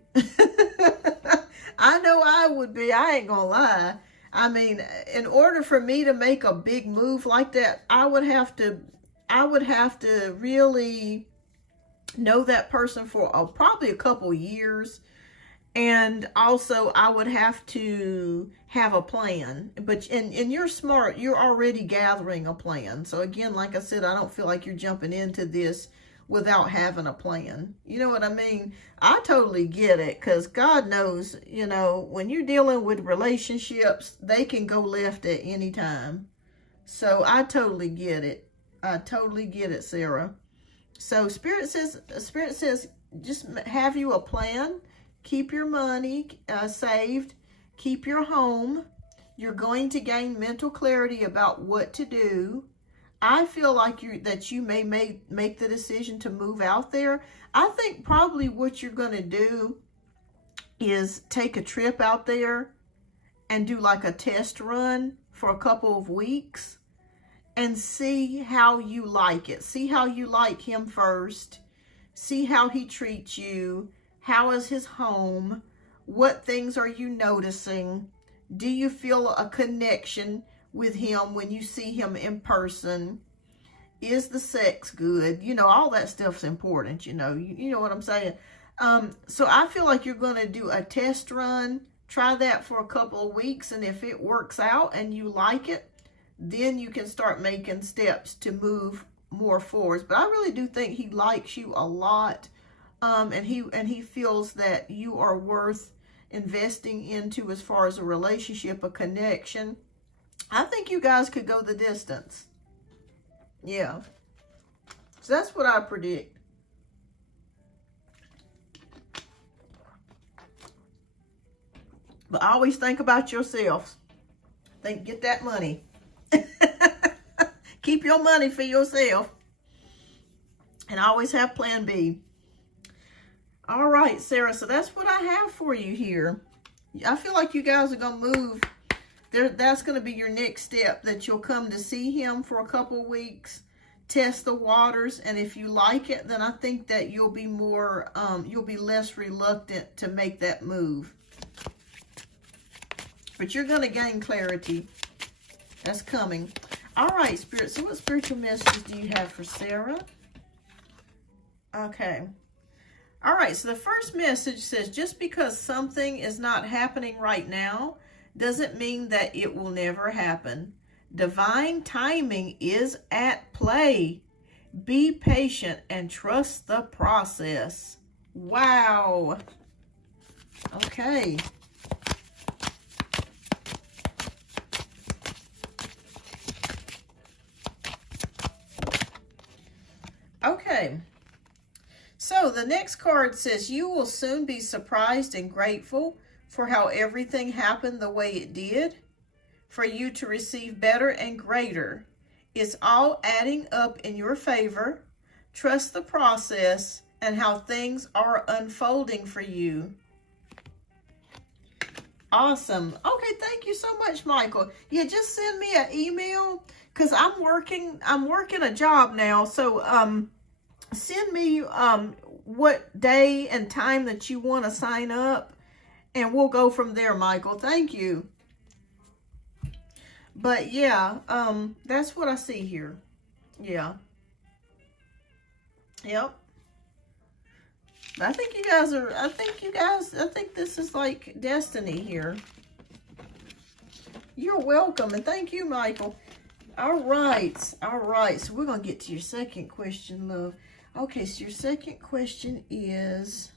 I know I would be. I ain't gonna lie. I mean, in order for me to make a big move like that, I would have to I would have to really know that person for probably a couple years. And also I would have to have a plan. But and you're smart. You're already gathering a plan. So again, like I said, I don't feel like you're jumping into this without having a plan. You know what I mean? I totally get it, because God knows, you know, when you're dealing with relationships, they can go left at any time. So I totally get it. I totally get it, Sarah. So Spirit says just have you a plan. Keep your money saved. Keep your home. You're going to gain mental clarity about what to do. I feel like you may make the decision to move out there. I think probably what you're going to do is take a trip out there and do like a test run for a couple of weeks and see how you like it. See how you like him first. See how he treats you. How is his home? What things are you noticing? Do you feel a connection with him when you see him in person? Is the sex good? You know, all that stuff's important, you know. You know what I'm saying? So I feel like you're going to do a test run. Try that for a couple of weeks, and if it works out and you like it, then you can start making steps to move more forward. But I really do think he likes you a lot. And he feels that you are worth investing into as far as a relationship, a connection. I think you guys could go the distance. Yeah. So that's what I predict. But always think about yourselves. Get that money. Keep your money for yourself. And always have plan B. All right, Sarah, so that's what I have for you here. I feel like you guys are going to move. That's going to be your next step, that you'll come to see him for a couple weeks, test the waters, and if you like it, then I think that you'll be less reluctant to make that move. But you're going to gain clarity. That's coming. All right, Spirit, so what spiritual messages do you have for Sarah? Okay. All right, so the first message says, just because something is not happening right now doesn't mean that it will never happen. Divine timing is at play. Be patient and trust the process. Wow. Okay. Okay. So the next card says, you will soon be surprised and grateful for how everything happened the way it did, for you to receive better and greater. It's all adding up in your favor. Trust the process and how things are unfolding for you. Awesome. Okay, thank you so much, Michael. Yeah, just send me an email, because I'm working a job now. So send me what day and time that you want to sign up, and we'll go from there, Michael. Thank you. But yeah, that's what I see here. Yeah. Yep. I think this is like destiny here. You're welcome, and thank you, Michael. All right. So we're going to get to your second question, love. Okay, so your second question is,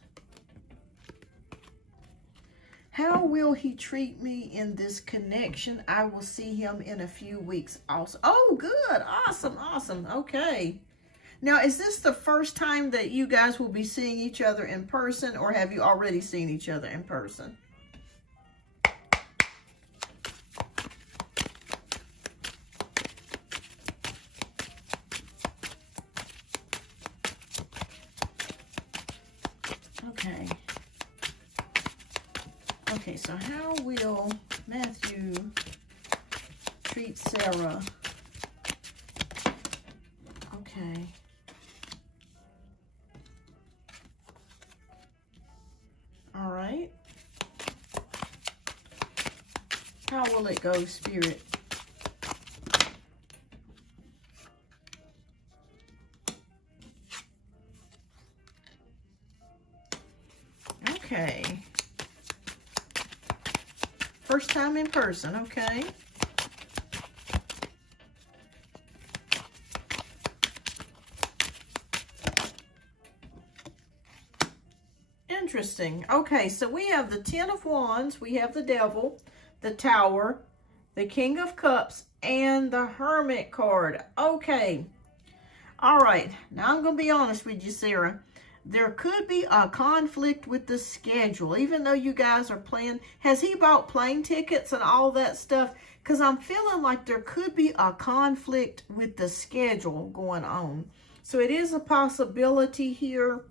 how will he treat me in this connection? I will see him in a few weeks also. Oh, good. Awesome. Okay. Now, is this the first time that you guys will be seeing each other in person, or have you already seen each other in person? Okay, so how will Matthew treat Sarah? Okay. All right. How will it go, Spirit? Okay. First time in person, okay. Interesting. Okay, so we have the Ten of Wands, we have the Devil, the Tower, the King of Cups, and the Hermit card. Okay. All right. Now I'm going to be honest with you, Sarah. There could be a conflict with the schedule, even though you guys are planning. Has he bought plane tickets and all that stuff? Because I'm feeling like there could be a conflict with the schedule going on. So it is a possibility here,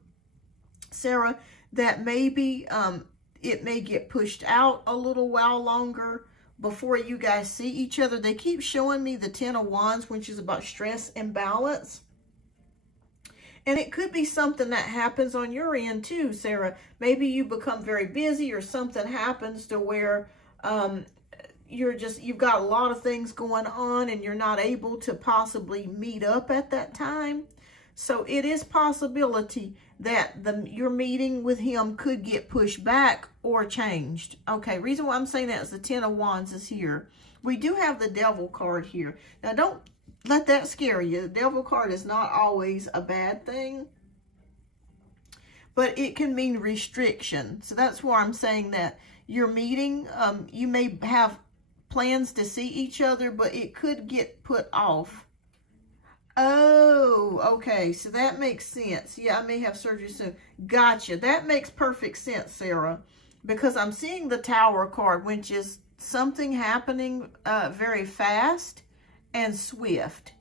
Sarah, that maybe it may get pushed out a little while longer before you guys see each other. They keep showing me the Ten of Wands, which is about stress and balance. And it could be something that happens on your end too, Sarah. Maybe you become very busy, or something happens to where you've got a lot of things going on and you're not able to possibly meet up at that time. So it is possibility that your meeting with him could get pushed back or changed. Okay, reason why I'm saying that is the Ten of Wands is here. We do have the Devil card here. Now, don't let that scare you. The Devil card is not always a bad thing, but it can mean restriction. So that's why I'm saying that your meeting, you may have plans to see each other, but it could get put off. Oh, okay. So that makes sense. Yeah, I may have surgery soon. Gotcha. That makes perfect sense, Sarah, because I'm seeing the Tower card, which is something happening very fast and swift.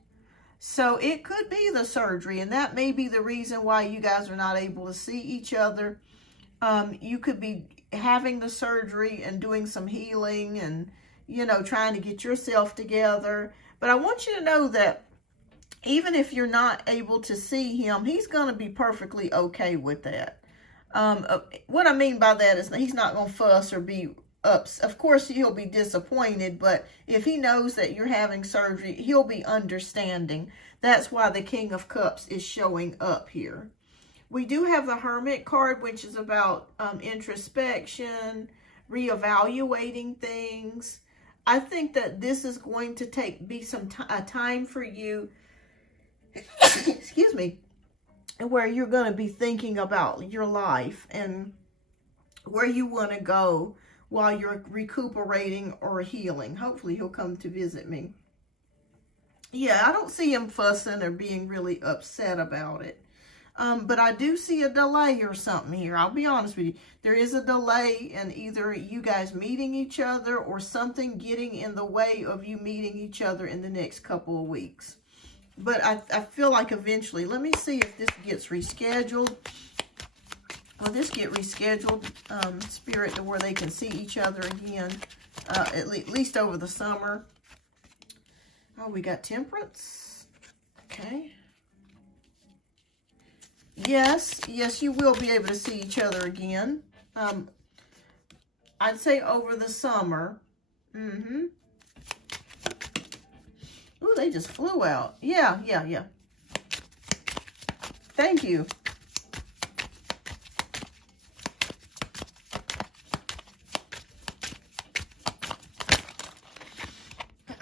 So it could be the surgery, and that may be the reason why you guys are not able to see each other. You could be having the surgery and doing some healing and, you know, trying to get yourself together. But I want you to know that even if you're not able to see him, he's going to be perfectly okay with that. What I mean by that is that he's not going to fuss or be upset. Of course, he'll be disappointed, but if he knows that you're having surgery, he'll be understanding. That's why the King of Cups is showing up here. We do have the Hermit card, which is about introspection, reevaluating things. I think that this is going to be some time for you, excuse me, where you're going to be thinking about your life and where you want to go while you're recuperating or healing. Hopefully he'll come to visit me. Yeah, I don't see him fussing or being really upset about it. But I do see a delay or something here. I'll be honest with you. There is a delay in either you guys meeting each other or something getting in the way of you meeting each other in the next couple of weeks. But I feel like eventually, let me see if this gets rescheduled. Will this get rescheduled, Spirit, to where they can see each other again, at least over the summer? Oh, we got Temperance. Okay. Yes, you will be able to see each other again. I'd say over the summer. Mm-hmm. Ooh, they just flew out. Yeah. Thank you.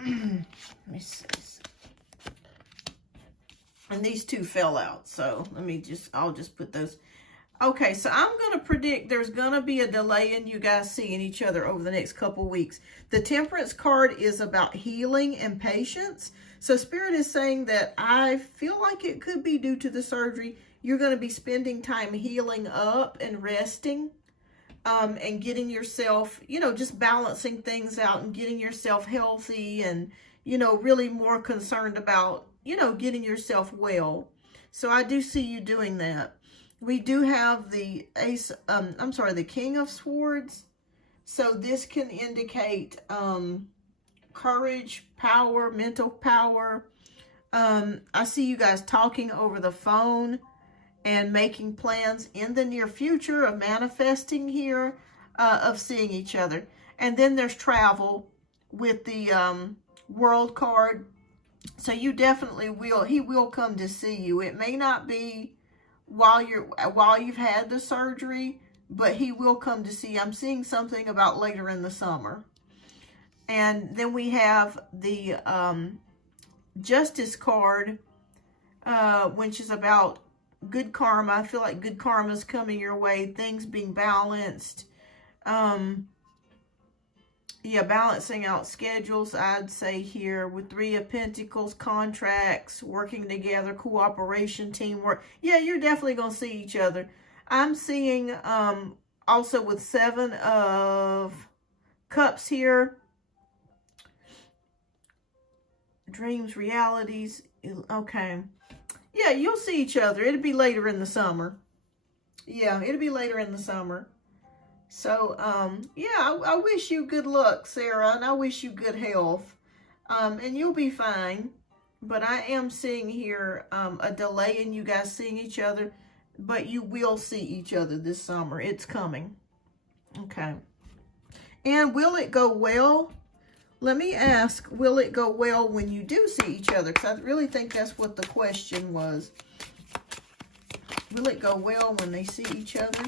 Let me see. And these two fell out, so I'll just put those. Okay, so I'm going to predict there's going to be a delay in you guys seeing each other over the next couple weeks. The Temperance card is about healing and patience. So Spirit is saying that I feel like it could be due to the surgery. You're going to be spending time healing up and resting, and getting yourself, just balancing things out and getting yourself healthy and, really more concerned about, getting yourself well. So I do see you doing that. We do have the the King of Swords. So this can indicate courage, power, mental power. I see you guys talking over the phone and making plans in the near future of manifesting here, of seeing each other. And then there's travel with the World card. So you definitely he will come to see you. It may not be while you've had the surgery, but he will come to see you. I'm seeing something about later in the summer. And then we have the Justice card, which is about good karma. I feel like good karma is coming your way, things being balanced. Yeah, balancing out schedules, I'd say here, with Three of Pentacles, contracts, working together, cooperation, teamwork. Yeah, you're definitely going to see each other. I'm seeing also with Seven of Cups here, dreams, realities. Okay. Yeah, you'll see each other. It'll be later in the summer. Yeah, it'll be later in the summer. So, yeah, I wish you good luck, Sarah, and I wish you good health. And you'll be fine. But I am seeing here a delay in you guys seeing each other. But you will see each other this summer. It's coming. Okay. And will it go well? Let me ask, will it go well when you do see each other? Because I really think that's what the question was. Will it go well when they see each other?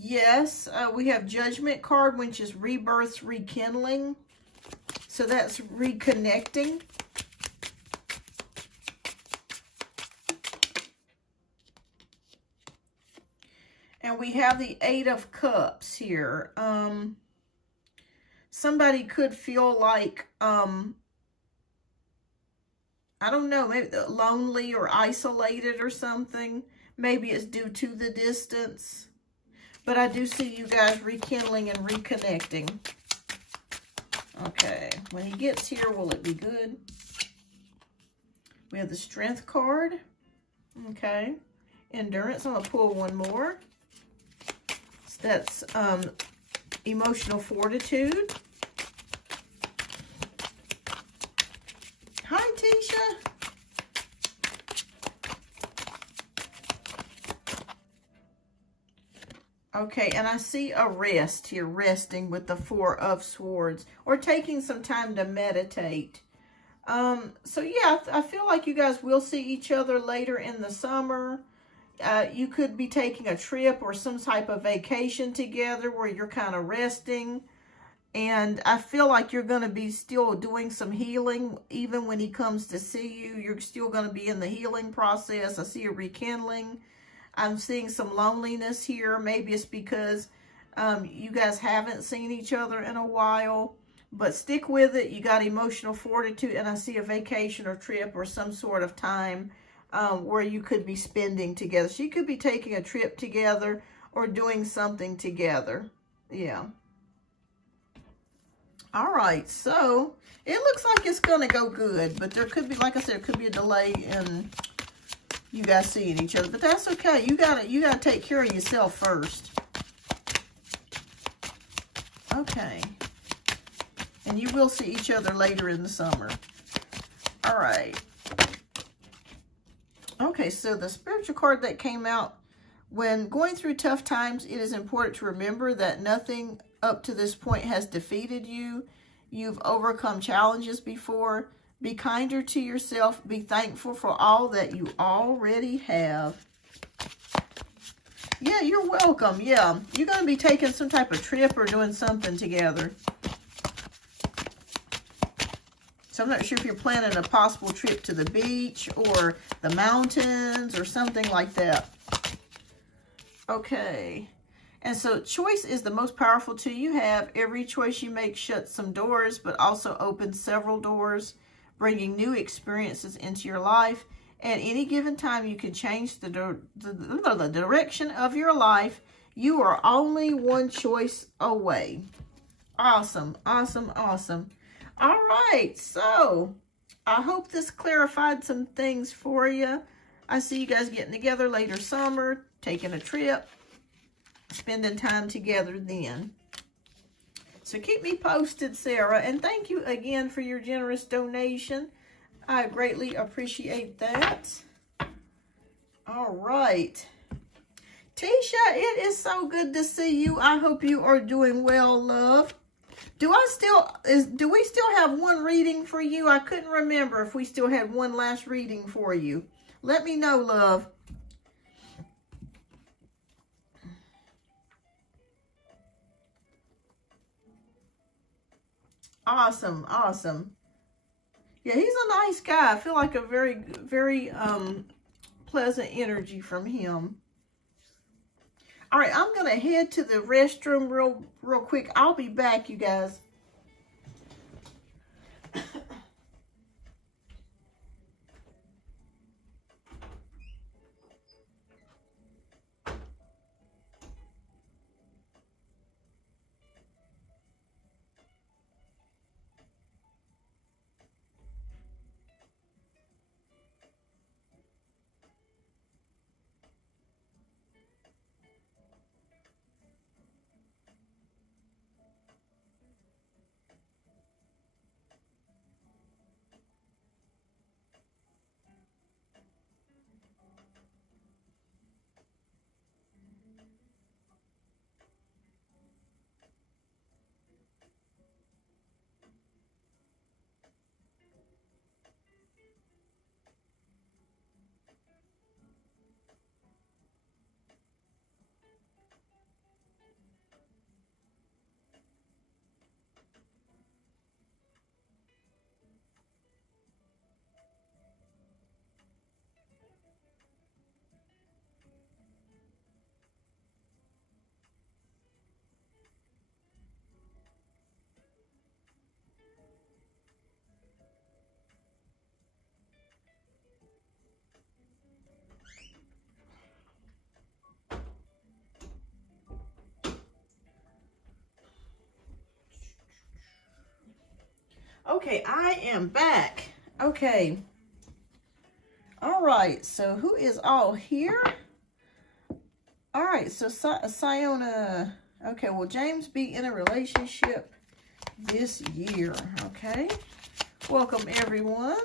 Yes, we have Judgment card, which is rebirth, rekindling. So that's reconnecting. And we have the Eight of Cups here. Somebody could feel like, I don't know, maybe lonely or isolated or something. Maybe it's due to the distance. But I do see you guys rekindling and reconnecting. Okay, when he gets here, will it be good? We have the Strength card. Okay, Endurance. I'm going to pull one more. So that's emotional fortitude. Hi, Tisha. Okay, and I see a rest here, resting with the Four of Swords, or taking some time to meditate. So yeah, I feel like you guys will see each other later in the summer. You could be taking a trip or some type of vacation together where you're kind of resting. And I feel like you're going to be still doing some healing. Even when he comes to see you, you're still going to be in the healing process. I see a rekindling. I'm seeing some loneliness here. Maybe it's because you guys haven't seen each other in a while. But stick with it. You got emotional fortitude. And I see a vacation or trip or some sort of time where you could be spending together. So you could be taking a trip together or doing something together. Yeah. All right. So it looks like it's going to go good. But there could be, like I said, there could be a delay in you guys seeing each other, but that's okay. You gotta take care of yourself first. Okay. And you will see each other later in the summer. All right. Okay, so the spiritual card that came out, when going through tough times, it is important to remember that nothing up to this point has defeated you. You've overcome challenges before. Be kinder to yourself. Be thankful for all that you already have. Yeah, you're welcome. Yeah, you're going to be taking some type of trip or doing something together. So I'm not sure if you're planning a possible trip to the beach or the mountains or something like that. Okay. And so choice is the most powerful tool you have. Every choice you make shuts some doors, but also opens several doors, bringing new experiences into your life. At any given time, you can change the direction of your life. You are only one choice away. Awesome, awesome, awesome. All right, so I hope this clarified some things for you. I see you guys getting together later summer, taking a trip, spending time together then. So keep me posted, Sarah. And thank you again for your generous donation. I greatly appreciate that. All right. Tisha, it is so good to see you. I hope you are doing well, love. Do we still have one reading for you? I couldn't remember if we still had one last reading for you. Let me know, love. Awesome, awesome. Yeah, he's a nice guy. I feel like a very, very pleasant energy from him. All right, I'm going to head to the restroom real quick. I'll be back, you guys. Okay, I am back. Okay. All right, so who is all here? All right, so Siona. Okay, will James be in a relationship this year? Okay. Welcome, everyone.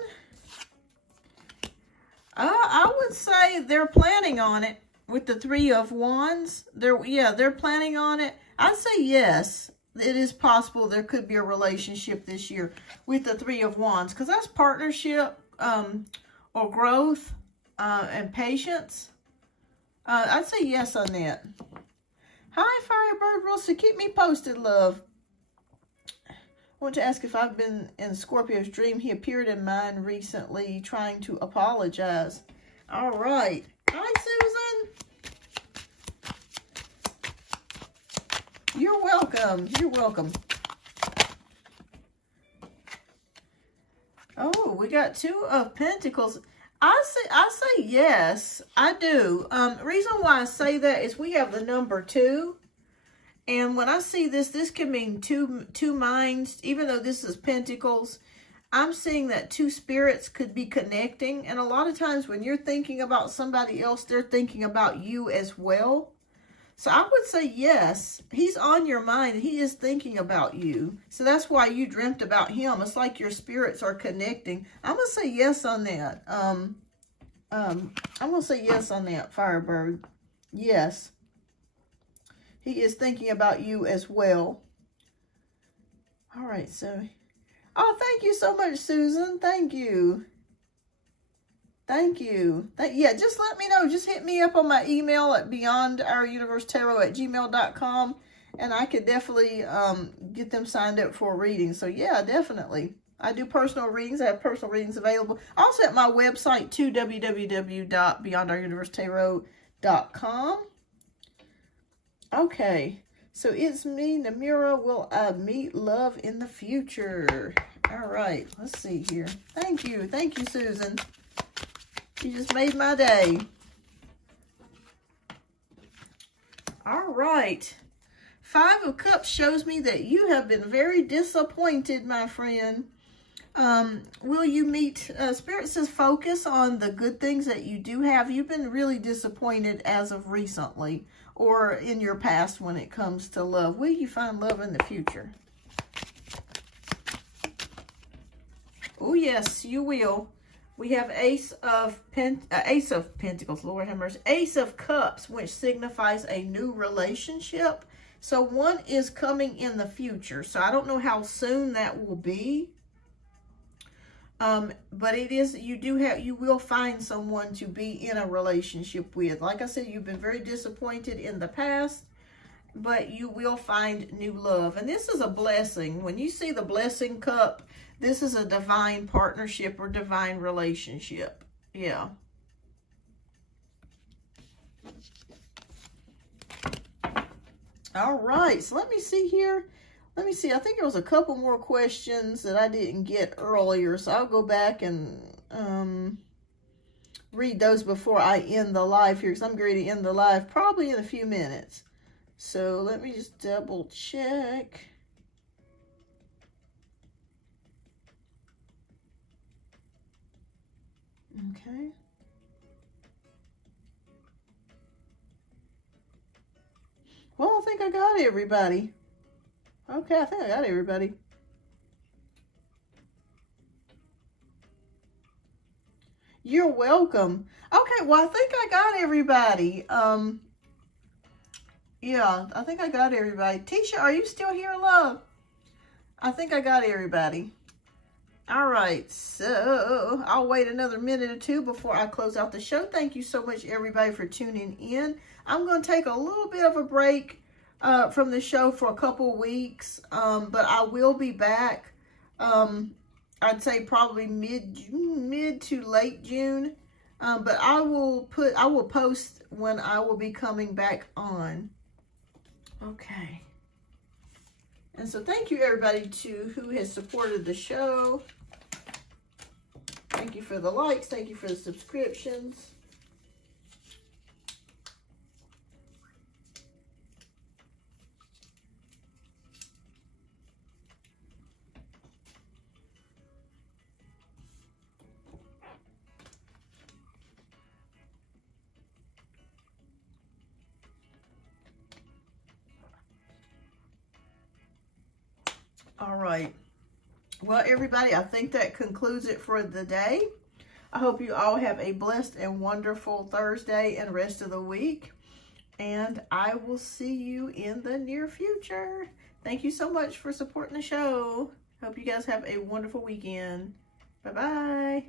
I would say they're planning on it with the Three of Wands. They're planning on it. I'd say yes. It is possible there could be a relationship this year with the Three of Wands, because that's partnership or growth and patience. I'd say yes on that. Hi, Firebird Russell. Keep me posted, love. I want to ask if I've been in Scorpio's dream. He appeared in mine recently trying to apologize. All right. Hi, Susan. You're welcome. You're welcome. Oh, we got Two of Pentacles. I say yes. I do. Reason why I say that is we have the number 2. And when I see this can mean two minds. Even though this is Pentacles, I'm seeing that two spirits could be connecting. And a lot of times when you're thinking about somebody else, they're thinking about you as well. So I would say yes, he's on your mind. He is thinking about you. So that's why you dreamt about him. It's like your spirits are connecting. I'm going to say yes on that. I'm going to say yes on that, Firebird. Yes. He is thinking about you as well. All right, so. Oh, thank you so much, Susan. Thank you. Thank you. Yeah, just let me know. Just hit me up on my email at beyondouruniversetarot@gmail.com, and I could definitely get them signed up for a reading. So, yeah, definitely. I do personal readings. I have personal readings available. Also at my website, too, www.beyondouruniversetarot.com. Okay. So, it's me, Namira. Will I meet love in the future? All right. Let's see here. Thank you. Thank you, Susan. You just made my day. All right. 5 of Cups shows me that you have been very disappointed, my friend. Will you meet? Spirit says focus on the good things that you do have. You've been really disappointed as of recently or in your past when it comes to love. Will you find love in the future? Oh, yes, you will. We have Ace of Pentacles, Lord have mercy. Ace of Cups, which signifies a new relationship. So one is coming in the future. So I don't know how soon that will be. But it is, you will find someone to be in a relationship with. Like I said, you've been very disappointed in the past, but you will find new love. And this is a blessing. When you see the blessing cup, this is a divine partnership or divine relationship. Yeah. All right, so let me see here. Let me see. I think there was a couple more questions that I didn't get earlier, so I'll go back and read those before I end the live here, because I'm going to end the live probably in a few minutes. So let me just double check. Okay. Well, I think I got everybody. Okay, I think I got everybody. You're welcome. Okay, well, I think I got everybody. Yeah, I think I got everybody. Tisha, are you still here, love? I think I got everybody. All right, so I'll wait another minute or two before I close out the show. Thank you so much, everybody, for tuning in. I'm going to take a little bit of a break from the show for a couple weeks, but I will be back. I'd say probably mid to late June, but I will post when I will be coming back on. Okay. And so thank you, everybody, who has supported the show. Thank you for the likes. Thank you for the subscriptions. All right. Well, everybody, I think that concludes it for the day. I hope you all have a blessed and wonderful Thursday and rest of the week. And I will see you in the near future. Thank you so much for supporting the show. Hope you guys have a wonderful weekend. Bye-bye.